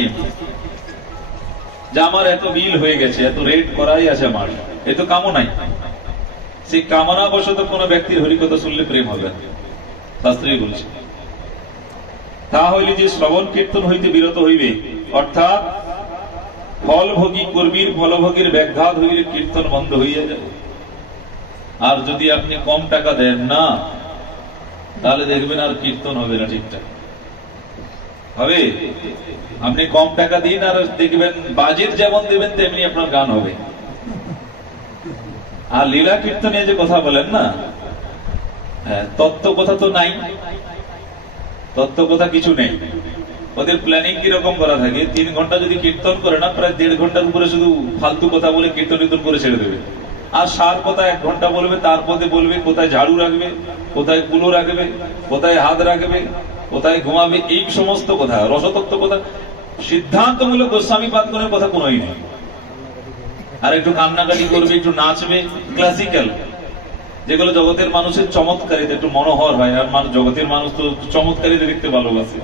যে আমার এত বিল হয়ে গেছে, এত রেট করাই আছে আমার, এ তো কামনাই। সেই কামনা বশত কোন ব্যক্তির হরিকথা শুনলে প্রেম হবে, শাস্ত্রে বলছে। তাহলে যে শ্রবণ কীর্তন হইতে বিরত হইবে, অর্থাৎ ফলভোগী কর্মীর ফলভোগের ব্যাঘাত হইলে কীর্তন বন্ধ হইয়া যায়। আর যদি আপনি কম টাকা দেন না, তাহলে দেখবেন আর কীর্তন হবে না ঠিকঠাক। হবে আপনি কম টাকা দিন আর দেখবেন বাজেট যেমন দেবেন তেমনি আপনার গান হবে। আর লীলা কীর্তনে যে কথা বলেন না, তত্ত্ব কথা তো নাই, তত্ত্ব কথা কিছু নেই। ওদের প্ল্যানিং কিরকম করা থাকে, 3 ঘন্টা যদি কীর্তন করে না, প্রায় 1.5 ঘন্টার উপরে শুধু ফালতু কথা বলে কীর্তন করে ছেড়ে দেবে। আর সার কথা 1 ঘন্টা বলবে, তারপরে বলবে কোথায় ঝাড়ু রাখবে, কোথায় কুলো রাখবে, কোথায় হাত রাখবে, কোথায় ঘুমাবে, এই সমস্ত কথা, রসতত্ত্ব কথা, সিদ্ধান্তমূলক গোস্বামী পাদগণের কথা কোনোই নেই। আর একটু কান্নাকাটি করবে, একটু নাচবে, ক্লাসিক্যাল, যেগুলো জগতের মানুষের চমৎকারিতা একটু মনোহর হয়। আর জগতের মানুষ তো চমৎকারিতা দেখতে ভালোবাসে,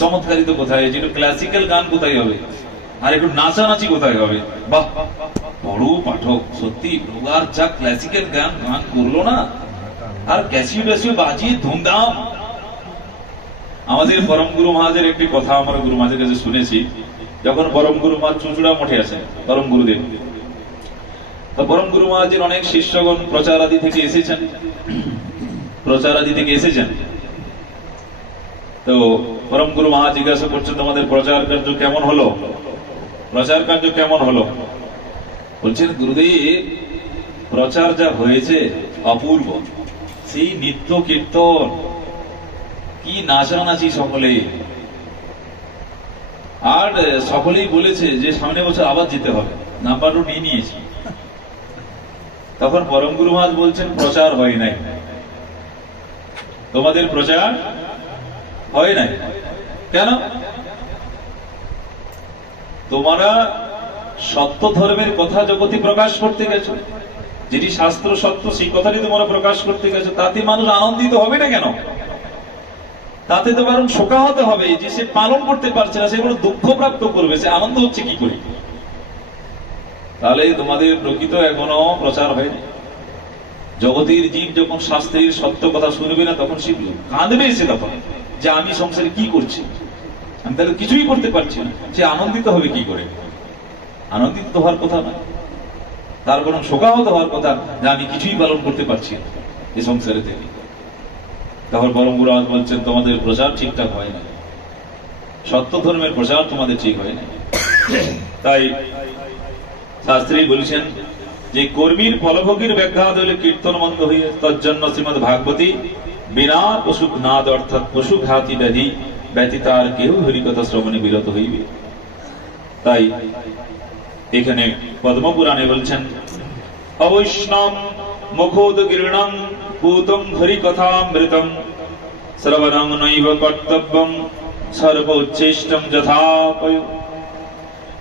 চমৎকারিতা কোথায়, যেটা ক্লাসিক্যাল গান কোথায় হবে, আর একটু নাচানাচি কোথায় হবে। বাহ, বড় পাঠক সত্যি, রোগার যা ক্লাসিক্যাল গান গান করলো না, আর ক্যাসিও ট্যাসিও বাজিয়ে ধুমধাম। আমাদের পরম গুরু মহারাজের একটি কথা আমরা গুরু মহারাজের কাছে শুনেছি, যখন পরম গুরু মহারাজ চুঁচুড়া মঠে আছেন, পরম গুরুদেব, তো পরম গুরু মহারাজের অনেক শিষ্যগণ প্রচার আদি থেকে এসেছেন, প্রচার আদি থেকে এসেছেন। তো পরম গুরু মহারাজ জিজ্ঞাসা করছেন, তোমাদের প্রচার কার্য কেমন হলো, প্রচার কার্য কেমন হলো? বলছেন, গুরুদেব প্রচার যা হয়েছে অপূর্ব, সেই নিত্য কীর্তন, কি নাচানাচি সকলে, আর সকলেই বলেছে যে সামনে বছর আবার যেতে হবে, নাম্বারও নিয়ে নিয়েছি। তখন পরম গুরু মহারাজ বলছেন, প্রচার হয় নাই, তোমাদের প্রচার হয় নাই। কেন? তোমরা সত্য ধর্মের কথা জগতে প্রকাশ করতে গেছো, যেটি শাস্ত্র সত্য সেই কথাটি তোমরা প্রকাশ করতে গেছো, তাতে মানুষ আনন্দিত হবে না কেন? তাতে তো বরং শোকাহত হবে যে সে পালন করতে পারছে না, সে বড় দুঃখ প্রাপ্ত করবে, সে আনন্দ হচ্ছে কি করে? তাহলে তোমাদের প্রকৃত এখনো প্রচার হয়নি। জগতের জীব যখন শাস্ত্রের সত্য কথা শুনবে না, তখন সে কাঁদবে, সে তখন যে আমি সংসারে কি করছি, আমি তাহলে কিছুই করতে পারছি না। সে আনন্দিত হবে কি করে? আনন্দিত হওয়ার কথা না, তার বরং শোকাহত হওয়ার কথা যে আমি কিছুই পালন করতে পারছি না এই সংসারে থেকে। তখন বরং গুরুরাজ বলছেন তোমাদের প্রচার ঠিকঠাক হয় না, সত্য ধর্মের প্রচার তোমাদের ঠিক হয় না। তাই শাস্ত্রী বলছেন যে কর্মীর ফলভোগীর ব্যাঘাত হলে কীর্তন মন্দ হইয়া, তজ্জন্য শ্রীমদ ভাগবতী বিনা পশু নাদ অর্থাৎ পশু ঘাতি ব্যাধি ব্যতীত আর কেউ হরিকথা শ্রবণে বিরত হইবে। তাই এখানে পদ্মপুরাণে বলছেন অবৈষ্ণব মুখোদ গীর্ণং পূতং হরিকথামৃতম শ্রবণং নৈব কর্তব্যং সর্বোচ্ছিষ্টং যথাপয়।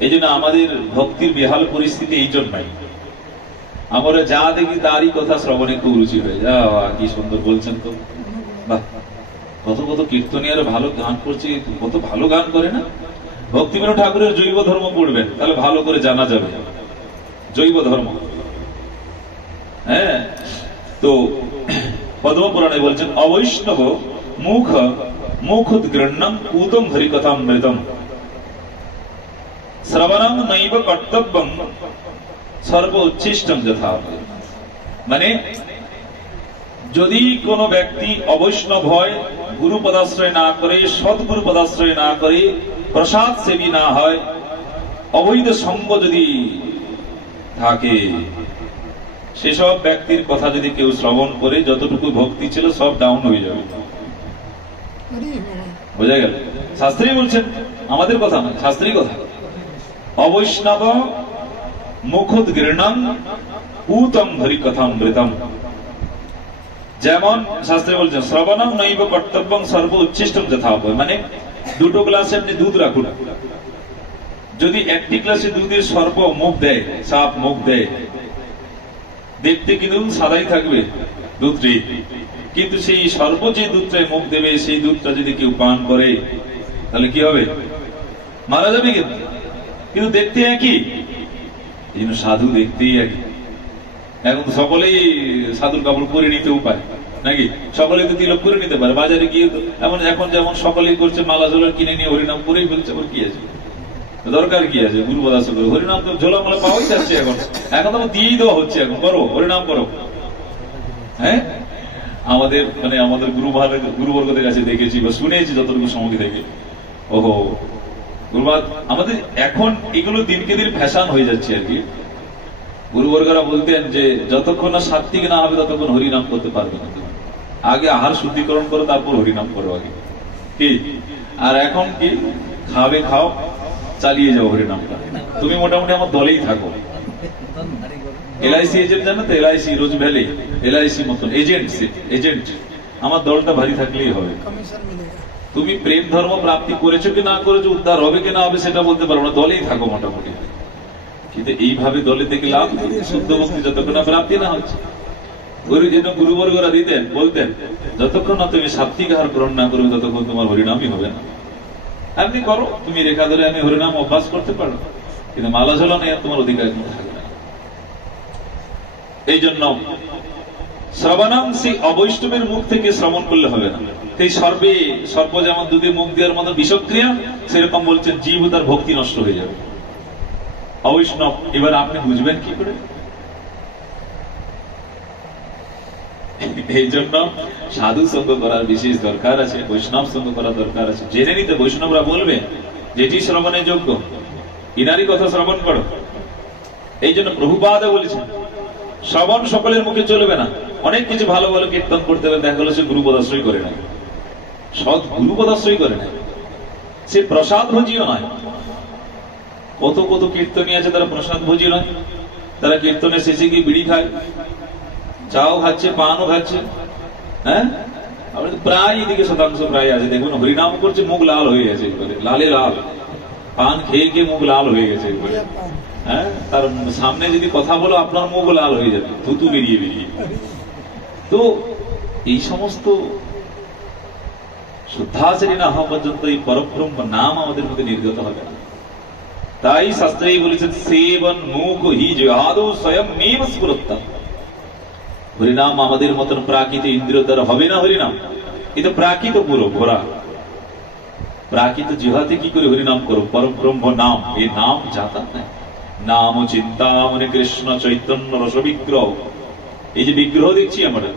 এই জন্য আমাদের ভক্তির বেহাল পরিস্থিতি এই জন্যই, আমরা যা দেখি তারই কথা শ্রবণে খুব রুচি হয়ে যায়। কি সুন্দর বলছেন তো, বাহ, কত কত কীর্তনীয় ভালো গান করছে, কত ভালো গান করে না। ভক্তিবিনোদ ঠাকুরের জৈব ধর্ম পড়বেন, তাহলে ভালো করে জানা যাবে জৈব ধর্ম। হ্যাঁ, তো পদ্মপুরাণে বলছেন অবৈষ্ণব মুখ মুখোদ্গৃহ্ণং পূতং হরিকথামৃতম শ্রবণং নৈব কর্তব্যং সর্বোচ্ছিষ্টং যথাপয়। মানে যদি কোন ব্যক্তি অবৈষ্ণব হয়, গুরু পদাশ্রয় না করে, সদ্গুরু পদাশ্রয় না করে, প্রসাদ সেবী না হয়, অবৈধ সঙ্গ যদি থাকে, সেসব ব্যক্তির কথা যদি কেউ শ্রবণ করে, যতটুকু ভক্তি ছিল সব ডাউন হয়ে যাবে। বোঝা গেল? শাস্ত্রী বলছেন, আমাদের কথা নয়, শাস্ত্রী কথা। অবৈষ্ণব মুখোদ্গীর্ণং পূতং হরিকথামৃতম। যেমন শাস্ত্রে বলছেন শ্রবণং নৈব কর্তব্যং সর্বোচ্ছিষ্টং যথাপয়। মানে দুটো গ্লাসে আপনি দুধ রাখুন, যদি একটি গ্লাসে দুধের সর্প মুখ দেয়, সাপ মুখ দেয়, দেখতে কিন্তু সাদাই থাকবে দুধটি, কিন্তু সেই সর্প যে দুধটায় মুখ দেবে, সেই দুধটা যদি কেউ পান করে তাহলে কি হবে? মারা যাবে। কিন্তু দেখতে একই, এই জন্য সাধু দেখতেই একই। এখন সকলেই সাধুর কাপড় পরে নিতেও পারে নাকি, সকলে তো তিলক করে নিতে পারে। বাজারে গিয়ে এমন এখন যেমন সকলেই করছে, মালা ঝোলা কিনে নিয়ে হরিনাম করেই ফেলছে। ওর কি আছে, দরকার কি আছে গুরু পদার্থ করে? হরিনাম তো ঝোলা মালা পাওয়াই যাচ্ছে এখন, এখন তো দিয়েই দেওয়া হচ্ছে। এখন করো হরিনাম করো। হ্যাঁ, আমাদের মানে আমাদের গুরুবর্গদের কাছে দেখেছি বা শুনেছি যতটুকু সময় থেকে, ওহো গুরুবাদ আমাদের এখন এগুলো দিনকে দিন ফ্যাশন হয়ে যাচ্ছে আর কি। গুরুবর্গরা বলতেন যে যতক্ষণ না সাত্বিক না হবে ততক্ষণ হরিনাম করতে পারবে না। আগে আহার শুদ্ধিকরণ করো, তারপর হরিনাম করো আগে, কি? আর এখন কি, খাবে খাও, চালিয়ে যাও হরিনামটা। তুমি মোটামুটি আমার দলেই থাকো। এলআইসি এজেন্ট জানো তো, এলআইসি রোজ ভ্যালি এলআইসি মতন এজেন্ট। আমার দলটা ভারী থাকলেই হবে। তুমি প্রেম ধর্ম প্রাপ্তি করেছো কি না করেছো, উদ্ধার হবে কি না হবে সেটা বলতে পারবো না, দলেই থাকো মোটামুটি। কিন্তু এইভাবে দলে থেকে লাভ, শুদ্ধ ভক্তি যতক্ষণ প্রাপ্তি না হচ্ছে। গুরুবর্গরা দিতেন, বলতেন যতক্ষণ না তুমি সাত্বিক আহার গ্রহণ না করবে ততক্ষণ তোমার হরিনামই হবে না। আপনি করো, তুমি রেখা ধরে আমি হরিনাম অভ্যাস করতে পারো, কিন্তু মালা ঝোলা নেই তোমার অধিকার থাকবে না। এই জন্য শ্রবণাং সেই অবৈষ্ণবের মুখ থেকে শ্রবণ করলে হবে না। সেই সর্প যেমন দুধে মুখ দেওয়ার মতো বিষক্রিয়া, সেরকম বলছেন জীব তার ভক্তি নষ্ট হয়ে যাবে। অবৈষ্ণব এবার আপনি বুঝবেন কি করে? এই জন্য সাধু সঙ্গ করার বিশেষ দরকার আছে, বৈষ্ণব সঙ্গ করার দরকার আছে। জেনে নিতে বৈষ্ণবরা বলবে যেটি শ্রবণের যোগ্য, ইনারই কথা শ্রবণ করো। এই জন্য প্রভুপাদ বলেছেন শ্রবণ সকলের মুখে চলবে না। অনেক কিছু ভালো ভালো কীর্তন করতে হবে, দেখা গেল সে গুরুপদাশ্রয় করে নাই, সৎ গুরুপদাশ্রয় করে নাই, সে প্রসাদ ভোজীও নয়। কত কত কীর্তনী আছে তারা প্রসাদ ভোজী নয়, তারা কীর্তনের শেষে গিয়ে বিড়ি খায়, চাও খাচ্ছে, পানও খাচ্ছে। হ্যাঁ, প্রায় এদিকে শতাংশ প্রায় আছে, দেখুন হরিনাম করছে মুখ লাল হয়ে গেছে, লালে লাল, পান খেয়ে খেয়ে মুখ লাল হয়ে গেছে। হ্যাঁ, তার সামনে যদি কথা বলো আপনার মুখ লাল হয়ে যাবে, থুতু বেরিয়ে বেরিয়ে। তো এই সমস্ত শুদ্ধাচারী না হওয়া পর্যন্ত এই পরব্রহ্ম নাম আমাদের মধ্যে নির্গত হবে না। তাই শাস্ত্রেই বলেছেন সেবন মুখ হি জিহাদু স্বয়ং মেব স্ফুরত্তা। হরিনাম আমাদের মতন প্রাকৃত ইন্দ্রিয় দ্বারা হবে না। হরিনাম এটা প্রাকৃত পুরো ঘোরা, প্রাকৃত জিহাতে কি করে হরিনাম করো? পরব্রহ্ম নাম, এই নাম যাতা নাই। নাম ও চিন্তা মানে কৃষ্ণ চৈতন্য রস বিগ্রহ। এই যে বিগ্রহ দেখছি আমরা,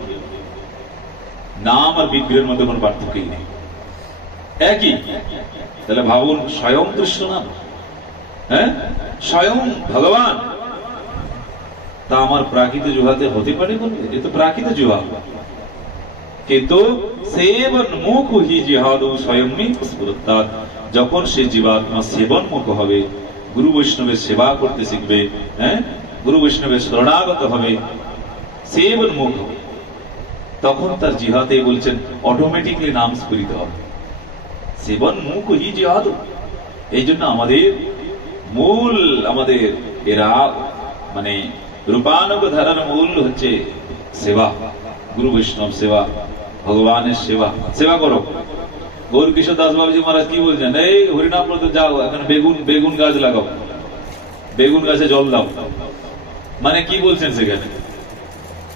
নাম আর বিগ্রহের মধ্যে কোনো পার্থক্যই নেই, একই। তাহলে ভাবুন, স্বয়ং কৃষ্ণ নাম, হ্যাঁ, স্বয়ং ভগবান, তা আমার প্রাকৃত জুহাতে হতে পারে বলবে? এ তো প্রাকৃত জুহা। কিন্তু সেবন মুখ হি জিহাদু স্বয়ং স্ফুরত্তাৎ, যখন সে জীবাত্মা সেবন মুখ হবে, গুরু বৈষ্ণবের সেবা করতে শিখবে, হ্যাঁ, গুরু বৈষ্ণবের শরণাগত হবে, সেবন মুখ হবে, তখন তার জিহাতে বলছেন অটোমেটিকলি নাম স্ফুরিত হবে। সেবন মুখ হি জিহাদু। এই জন্য আমাদের মূল, আমাদের এরা মানে রূপানুগ ধারার মূল হচ্ছে সেবা, গুরু বৈষ্ণব সেবা, ভগবানের সেবা। সেবা করো। গৌর কিশোর দাস বাবুজি মহারাজ কি বলছেন? এই হরিনাম বলতে যাও, এখন বেগুন গাছ লাগাও, বেগুন গাছে জল দাও। মানে কি বলছেন সেখানে?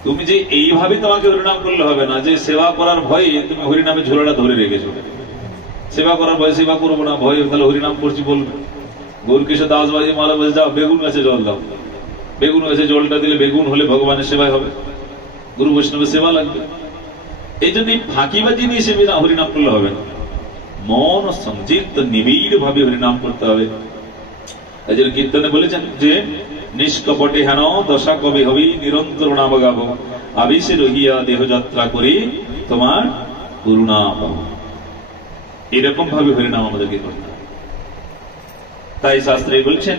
তুমি যে এইভাবে তোমাকে হরিনাম করলে হবে না, যে সেবা করার ভয়ে তুমি হরিনামের ঝোলাটা ধরে রেখেছো। সেবা করার ভয়ে সেবা করবো না, ভয়ে তাহলে হরিনাম করছি বলবে। গৌর কিশোর দাস বাবুজি মহারাজ বলছে যাও বেগুন গাছে জল দাও। বেগুন গাছে জলটা দিলে বেগুন হলে ভগবানের সেবাই হবে, গুরু বৈষ্ণবের সেবা লাগবে। এই জন্য ফাঁকিবাজি নিয়ে সেবা হরিনাম করলে হবে না, মন সংযুক্ত নিবিড় ভাবে হরিনাম করতে হবে। এই জন্য কীর্তনে বলেছেন যে নিষ্কপটে হেন দশা কবে হবি নিরন্তর নাম গাব, আবিষে রহিয়া দেহযাত্রা করে তোমার করুণা পাব। এরকম ভাবে হরিনাম আমাদেরকে করতে হবে। তাই শাস্ত্রে বলছেন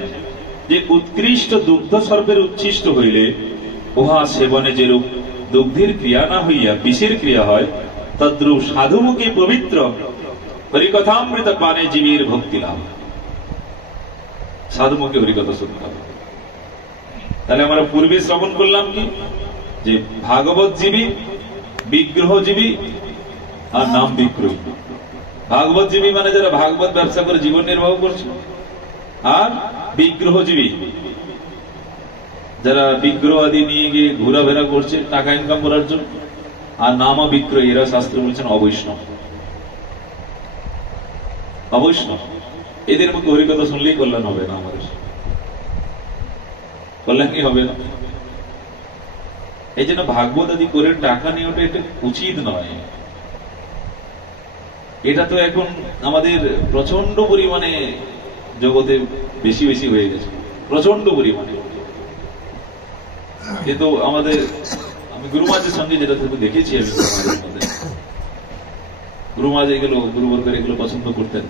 যে উৎকৃষ্ট দুগ্ধ সর্পের উচ্ছিষ্ট হইলে উহা সেবনে যেরূপ দুগ্ধের ক্রিয়া না হইয়া বিষের ক্রিয়া হয়, তদ্রূপ সাধুমুখী পবিত্র হরিকথামৃত পানে জীবের ভক্তি লাভ। সাধুমুখী হরিকথা শুনতে হবে। তাহলে আমরা পূর্বে শ্রবণ করলাম কি, যে ভাগবত জীবী, বিগ্রহজীবী আর নাম বিগ্রহী। ভাগবত জীবী মানে যারা ভাগবত ব্যবসা করে জীবন নির্বাহ করছে, আর বিগ্রহজীবী যারা বিগ্রহ আদি নিয়ে গিয়ে ঘোরাফেরা করছে টাকা ইনকাম করার জন্য, আর নাম বিগ্রহী এরা শাস্ত্র বলছেন অবৈষ্ণব। অবৈষ্ণব এদের মধ্যে হরিকথা শুনলেই কল্যাণ হবে না, আমাদের কল্যাণই হবে না। এই জন্য ভাগবত আদি করে টাকা নিয়ে ওটা এটা উচিত নয়। এটা তো এখন আমাদের প্রচন্ড পরিমাণে জগতে বেশি বেশি হয়ে গেছে, প্রচন্ড পরিমাণে। কিন্তু আমাদের, আমি গুরুমাজের সঙ্গে যেটা দেখেছি, আমি গুরুমাজ এগুলো গুরুবর্গের এগুলো পছন্দ করতেন,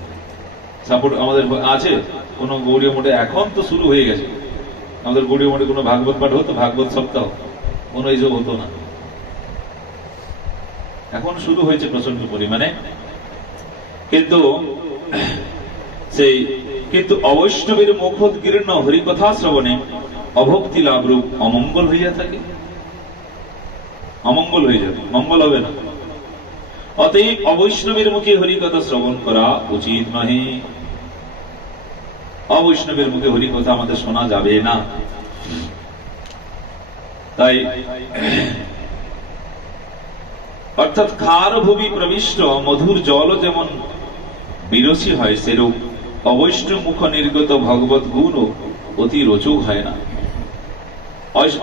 সাপোর্ট আমাদের আছে। কোন গৌড়ীয় মঠে এখন তো শুরু হয়ে গেছে, আমাদের গৌড়ীয় মঠে কোনো ভাগবত পাঠ হতো, ভাগবত সপ্তাহ, কোনো এইসব হতো না, এখন শুরু হয়েছে প্রচন্ড পরিমাণে। কিন্তু সেই অবৈষ্ণবের মুখোদ্গীর্ণ হরিকথা শ্রবণে অভক্তি লাভ রূপ অমঙ্গল হইয়া থাকে, অমঙ্গল হয়ে যাবে, মঙ্গল হবে না। অতএব অবৈষ্ণবের মুখে হরিকথা শ্রবণ করা উচিত নহে। অবৈষ্ণবের মুখে হরিকথা আমাদের শোনা যাবে না। তাই অর্থাৎ খার ভূমি প্রবিষ্ট মধুর জল যেমন বিরসী হয়, সেরূপ অবৈষ্ণব মুখ নির্গত ভগবত গুণ অতি রোচক হয় না।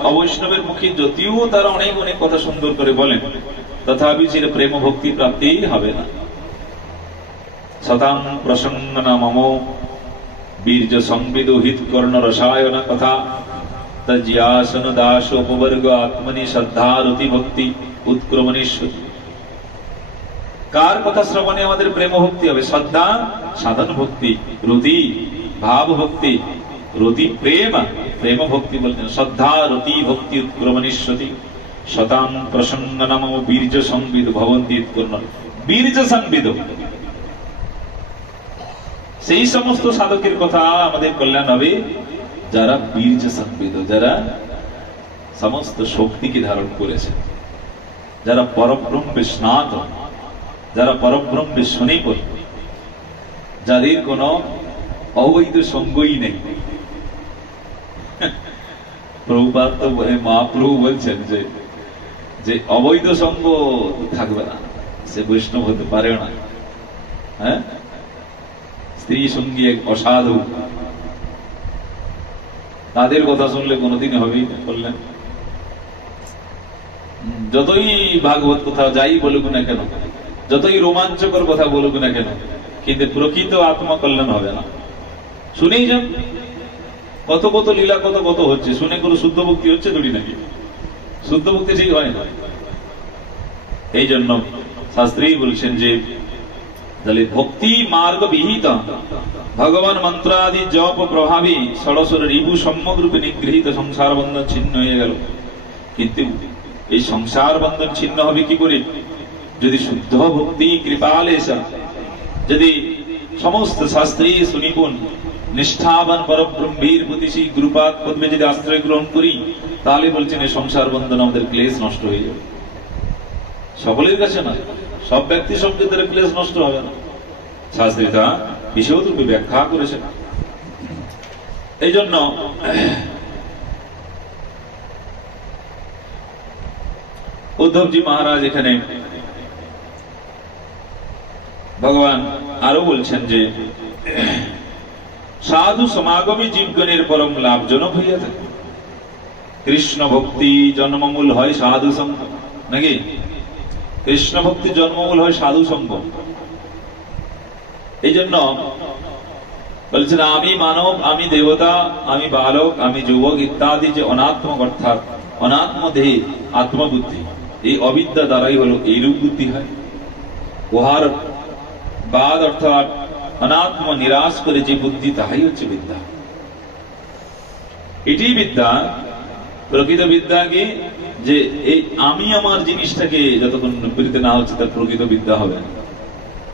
অবৈষ্ণবের মুখে যদিও তারা অনেক অনেক কথা সুন্দর করে বলেন, তথাপি সে প্রেম ভক্তি প্রাপ্তি হবে না। শতাং প্রসঙ্গনা মম বীর্য সংবিদ হিত কর্ণ রসায়ন কথা তজ্যাসন দাস উপবর্গ আত্মনি শ্রদ্ধা রতি ভক্তি উৎক্রমণেশ্বরী। কার কথা শ্রবণে আমাদের প্রেম ভক্তি হবে? শ্রদ্ধা সাধন ভক্তি, রতি ভাব ভক্তি, রতি প্রেম, প্রেম ভক্তি বলছেন শ্রদ্ধা রতি ভক্তি উৎক্রমণেশ্বরী। শতাং প্রসঙ্গনাম বীর্য সংবিদ ভবন্তি উৎকর্ণ। বীর্য সংবিদ সেই সমস্ত সাধকের কথা আমাদের কল্যাণ হবে যারা বীর্য সংবিত, যারা সমস্ত শক্তিকে ধারণ করেছে, যারা পরব্রহ্মে স্নাত, যারা পরব্রহ্মে সুনিপুণ, যাদের কোনো অবৈধ সঙ্গই নেই। প্রভুপাদ তো মহাপ্রভু বলছেন যে অবৈধ সঙ্গ থাকবে না, সে বৈষ্ণব হতে পারে না। হ্যাঁ, স্ত্রী সঙ্গী এক অসাধু, তাদের কথা শুনলে কোনোদিন হবেই না। বললেন যতই ভাগবত কথা যাই বলুক না কেন, যতই রোমাঞ্চকর কথা বলুক না কেন, কিন্তু প্রকৃত আত্মা কল্যাণ হবে না। শুনেই যান কত কত লীলা, কত কত হচ্ছে, শুনে কোনো শুদ্ধ ভক্তি হচ্ছে থোড়ি নাকি? শুদ্ধ ভক্তি ঠিক হয় না। এই জন্য শাস্ত্রী বলছেন যে ভক্তি মার্গ বিহিত ভগবান মন্ত্রাদি জপ প্রভাবী ষড়শর রিপু সম্যক রূপে নিগৃহীত সংসার বন্ধন ছিন্ন হয়ে গেল। কিন্তু এই সংসার বন্ধন ছিন্ন হবে কি করে? যদি শুদ্ধ ভক্তি কৃপালেশা, যদি সমস্ত শাস্ত্রী সুনিপুণ নিষ্ঠাবান পরব্রহ্মের প্রতি সেই গুরুপাদ পদ্মে যদি আশ্রয় গ্রহণ করি, তাহলে বলছেন এই সংসার বন্ধন আমাদের ক্লেশ নষ্ট হয়ে যাবে। সকলের কাছে না, সব ব্যক্তি সম্প্রদায়ের ক্লেশ নষ্ট হবে না। শাস্ত্রী তা বিশদরূপে ব্যাখ্যা করেছেন। এই জন্য উদ্ধবজি মহারাজ এখানে ভগবান আরো বলছেন যে সাধু সমাগমী জীবগণের পরম লাভজনক হইয়া থাকে। কৃষ্ণ ভক্তি জন্মমূল হয় সাধু সঙ্গ, নাকি? কৃষ্ণ ভক্তি জন্মমূল হয় সাধু সঙ্গ। এই জন্য বলছেন আমি মানব, আমি দেবতা, আমি বালক, আমি যুবক ইত্যাদি যে অনাত্মক, অর্থাৎ অনাত্ম দেহে আত্মবুদ্ধি, এই অবিদ্যা দ্বারাই হলো এইরূপ বুদ্ধি হয়। উহার বাদ অর্থাৎ অনাত্ম নিরাশ করে যে বুদ্ধি, তাহাই হচ্ছে বিদ্যা। এটি বিদ্যা। প্রকৃত বিদ্যা কি? যে এই আমি আমার জিনিসটাকে যতক্ষণ নিবৃত্ত না হচ্ছে তার প্রকৃত বিদ্যা হবে না।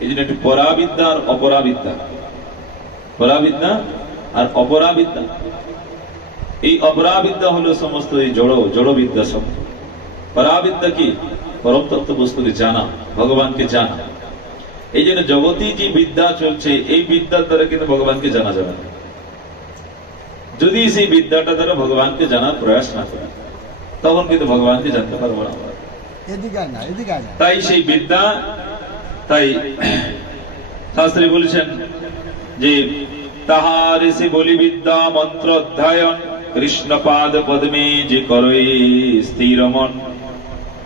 এই জন্য একটি পরাবিদ্যা আর অপরাবিদ্যা, পরাবিদ্যা আর অপরাবিদ্যা। এই অপরাবিদ্যা হলো সমস্ত এই জড় বিদ্যা সব। পরাবিদ্যা কি? পরম তত্ত্ব বস্তুকে জানা, ভগবানকে জানা। এই জন্য জগতে যে বিদ্যা চলছে, এই বিদ্যার দ্বারা কিন্তু ভগবানকে জানা যাবে না, যদি সেই বিদ্যাটা দ্বারা ভগবানকে জানার প্রয়াস না করে, তখন কিন্তু ভগবানকে জানতে পারবো না। তাই সেই বিদ্যা, তাই শাস্ত্রী বলেছেন যে তাহার সে বলি বিদ্যা মন্ত্র অধ্যায়ন কৃষ্ণ পাদ পদ্মে যে করে স্থির মন।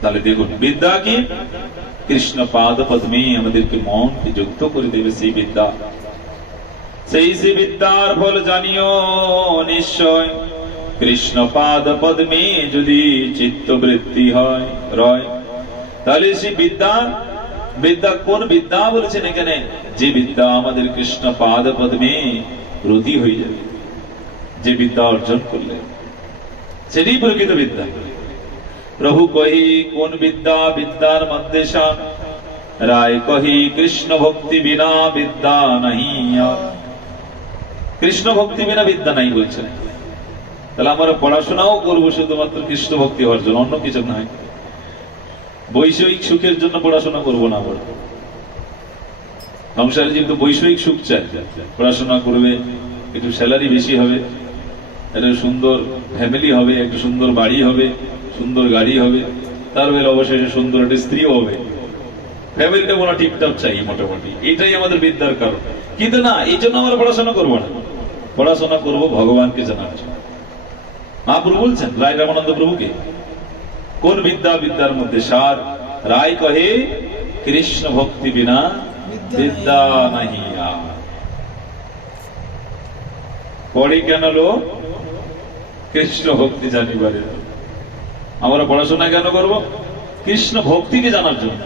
তাহলে দেখুন বিদ্যা কি? কৃষ্ণ পাদ পদ্মে আমাদেরকে মনকে যুক্ত করে দেবে সেই বিদ্যা। সেই বিদ্যার ফল জানিও নিশ্চয়, কৃষ্ণ পাদ পদ্মে যদি চিত্তবৃত্তি হয় রয়। তাহলে সেই বিদ্যা, বিদ্যা কোন বিদ্যা বলেছেন এখানে? যে বিদ্যা আমাদের কৃষ্ণ পাদ পদ্মে রতি হয়ে যাবে, যে বিদ্যা অর্জন করলে সেটাই প্রকৃত বিদ্যা। প্রভু কহি কোন বিদ্যা বিদ্যার মধ্যে রায় কহি কৃষ্ণ ভক্তি বিনা বিদ্যা নাহি। কৃষ্ণ ভক্তি বিনা বিদ্যা নাই বলছেন। তাহলে আমরা পড়াশোনাও করবো শুধুমাত্র কৃষ্ণ ভক্তি হওয়ার জন্য, অন্য কিছু নয়। বৈষয়িক সুখের জন্য পড়াশোনা করবো না। আমরা সংসারে যেহেতু বৈষয়িক সুখ চাই, পড়াশোনা করবে, একটু স্যালারি বেশি হবে, একটা সুন্দর ফ্যামিলি হবে, একটা সুন্দর বাড়ি হবে, সুন্দর গাড়ি হবে, তার বেলা অবশেষে সুন্দর একটা স্ত্রীও হবে, ফ্যামিলিটা কোনো টিপটপ চাই মোটামুটি। এটাই আমাদের বিদ্যার কারণ। কিন্তু না, এই জন্য আমরা পড়াশোনা করবো না, পড়াশোনা করবো ভগবানকে জানার জন্য। মহাপ্রভু বলছেন রায় রামানন্দ প্রভুকে, কোন বিদ্যা বিদ্যার মধ্যে সার। রায় কহে কৃষ্ণ ভক্তি বিনা বিদ্যা নাহি। পড়ে কেন লোক? কৃষ্ণ ভক্তি জানিবারে। আমরা পড়াশোনা কেন করব? কৃষ্ণ ভক্তিকে জানার জন্য।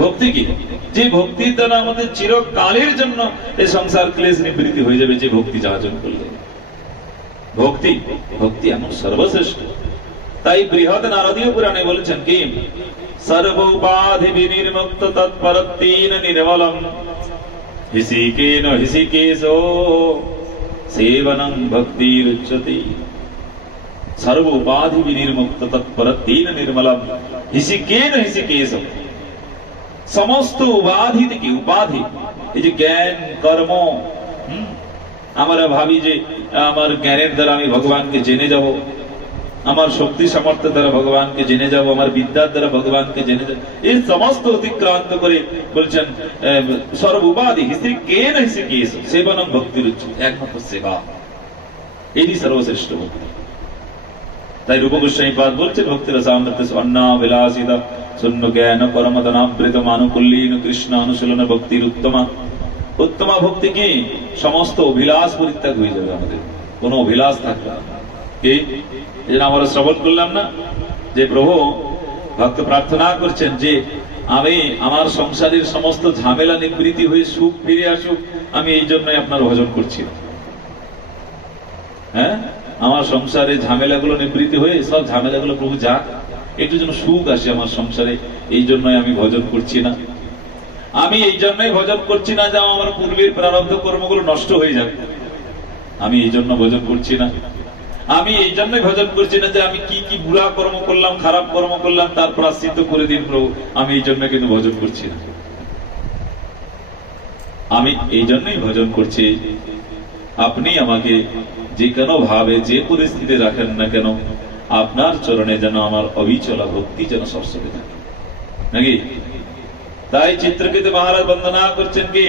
ভক্তি কি? যে ভক্তির দ্বারা আমাদের চিরকালের জন্য এই সংসার ক্লেশ নিবৃত্তি হয়ে যাবে, যে ভক্তি যাচন করলে। ভক্তি, ভক্তি এমন সর্বশ্রেষ্ঠ। তাই বৃহৎ নারদীয় পুরাণে বলেছেন কি? সর্ব উপাধি বিনির্মুক্ত তৎপরত্বেন নির্মলম হিসিকেন হিসিকেশো সেবনং ভক্তিরুচ্যতে সর্ব উপাধি বিনির্মুক্ত তৎপরতেন নির্মলম হিসিকেন হিসিকেশম। সমস্ত উপাধি থেকে, উপাধি এই যে জ্ঞান কর্ম, আমরা ভাবি যে আমার জ্ঞানের দ্বারা আমি ভগবানকে জেনে যাব, আমার শক্তি সামর্থ্য দ্বারা ভগবানকে জেনে যাব, আমার বিদ্যার দ্বারা ভগবানকে জেনে যাব, এই সমস্ত অতিক্রান্ত করে বলছেন সর্ব উপাধি হিসিকেন হিসিকেশম সেবনং ভক্তিরুচ্যতে, একমাত্র সেবা, এটি সর্বশ্রেষ্ঠ ভক্তি। তাই রূপ গোস্বামী পাদ বলছেন ভক্তি রসামৃত অন্নাবিলাসিতা শূন্য জ্ঞান পরমদনাবৃত মানুকুল্লীন কৃষ্ণ অনুশীলন ভক্তির উত্তমা। উত্তমা ভক্তি কি? সমস্ত অভিলাষ পরিত্যাগ হয়ে যাবে, আমাদের কোন অভিলাষ থাকবে না। কি এই আমরা শ্রবণ করলাম না যে প্রভু ভক্ত প্রার্থনা করছেন যে আমি আমার সংসারের সমস্ত ঝামেলা নিবৃত্তি হয়ে সুখ ফিরে আসুক, আমি এই জন্যই আপনার ভজন করছি। হ্যাঁ, আমার সংসারে ঝামেলাগুলো নিবৃত্তি হয়ে সব ঝামেলাগুলো প্রভু যাক, একটু যেন সুখ আসে আমার সংসারে, এই জন্যই আমি ভজন করছি না। আমি এই জন্যই ভজন করছি না যে আমার পূর্বের প্রারব্ধ কর্মগুলো নষ্ট হয়ে যাক, আমি এই জন্য ভজন করছি না। আমি এই জন্যই ভজন করছি না যে আমি কি কি বুড়া কর্ম করলাম, খারাপ কর্ম করলাম, তার প্রায়শ্চিত্ত করে দিন প্রভু, আমি এই জন্য কিন্তু ভজন করছি না। আমি এই জন্যই ভজন করছি আপনি আমাকে যে কোনো ভাবে যে পরিস্থিতি রাখেন না কেন, আপনার চরণে যেন আমার অবিচলা ভক্তি যেন সবসময় থাকে, নাকি? তাই চিত্রকেতু মহারাজ বন্দনা করছেন কি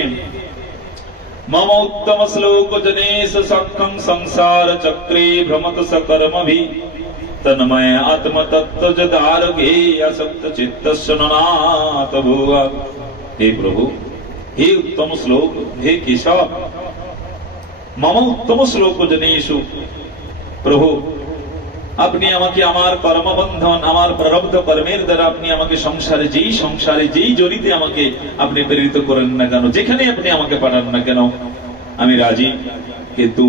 মম উত্তম শ্লোক জনেশ সক্ষং সংসার চক্রে ভ্রমত সকর্মভি তন্ময় আত্মতত্ত্ব যদারগে আসক্ত চিত্তস্য ননাত ভুয়া। হে প্রভু, হে উত্তম শ্লোক, হে কেশব, মম উত্তম শ্লোক জনেশু, প্রভু আপনি আমাকে আমার কর্মবন্ধন, আমার প্রারব্ধ কর্মের দ্বারা আপনি আমাকে সংসারে যেই জড়িতে আমাকে আপনি প্রেরিত করেন না কেন, যেখানে আপনি আমাকে পাঠান না কেন, আমি রাজি, কিন্তু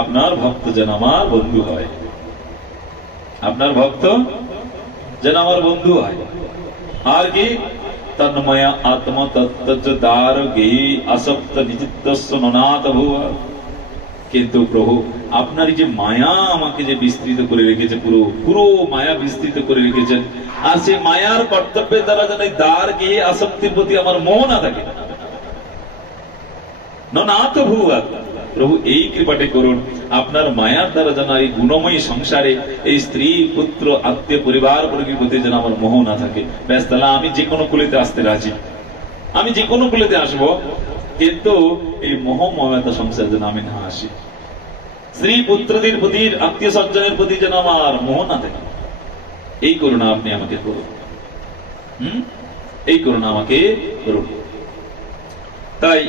আপনার ভক্ত যেন আমার বন্ধু হয়, আপনার ভক্ত যেন আমার বন্ধু হয়। আর কি? তন্ময় আত্মতত্ত্ব দারগে আসক্ত নিচিত্তস্য ননাত ভুয়া। কিন্তু প্রভু আপনার যে মায়া আমাকে যে বিস্তৃত করে রেখেছে, পুরো মায়া বিস্তৃত করে রেখেছেন, আর সে মায়ার কর্তব্যের দ্বারা যেন দ্বার গিয়ে আসক্তির প্রতি আমার মোহ না থাকে। ননাত ভুয়া, প্রভু এই কৃপাটি করুন, আপনার মায়ার দ্বারা যেন এই গুণময়ী সংসারে এই স্ত্রী পুত্র আত্মীয় পরিবার বর্গের প্রতি যেন আমার মোহ না থাকে। ব্যাস, তাহলে আমি যে কোনো কুলেতে আসতে রাজি, আমি যে কোনো কুলেতে আসবো, কিন্তু এই মোহ মমতা সংসার যেন আমি না আসি, স্ত্রী পুত্রদের প্রতি আত্মীয় স্বজনের প্রতি যেন আমার মোহ না থাকে। এই করুণা আপনি আমাকে করুন, এই করুণা আমাকে করুন। তাই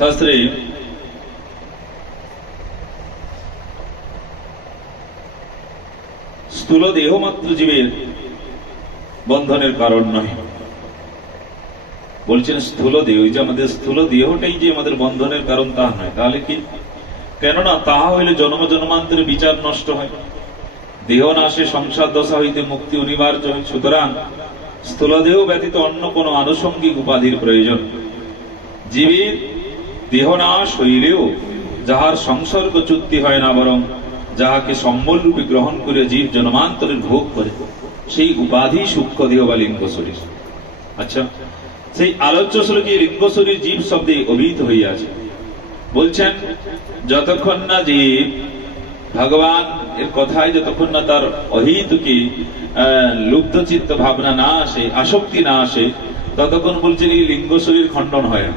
শাস্ত্রে স্থূল দেহ মাত্র জীবের বন্ধনের কারণ নয়, বলছেন স্থূল দেহ, যে আমাদের স্থূল দেহটাই যে আমাদের বন্ধনের কারণ তা নয়। তাহলে কি? কেননা তাহা হইলে জন্ম জন্মান্তরে বিচার নষ্ট হয়, দেহ নাশে সংসার দশা হইতে মুক্তি অনিবার্য হয়। সুতরাং স্থূল দেহ ব্যতীত অন্য কোন আনুষঙ্গিক উপাধির প্রয়োজন। জীবের দেহ নাশ হইলেও যাহার সংসর্গ চুক্তি হয় না, বরং যাহাকে সম্বল রূপে গ্রহণ করে জীব জন্মান্তরের ভোগ করে, সেই উপাধি সূক্ষ্ম দেহ বা লিঙ্গ শরীর। আচ্ছা, সেই আলোচ্য শ্লোকে লিঙ্গ শরীর জীব শব্দে অভিহিত হইয়াছে। বলছেন যতক্ষণ না জীব ভগবান এর কথায় যতক্ষণ না তার অহিতুকে লুব্ধ চিত্ত ভাবনা না আসে, আসক্তি না আসে, ততক্ষণ বলছেন এই লিঙ্গ শরীর খণ্ডন হয় না।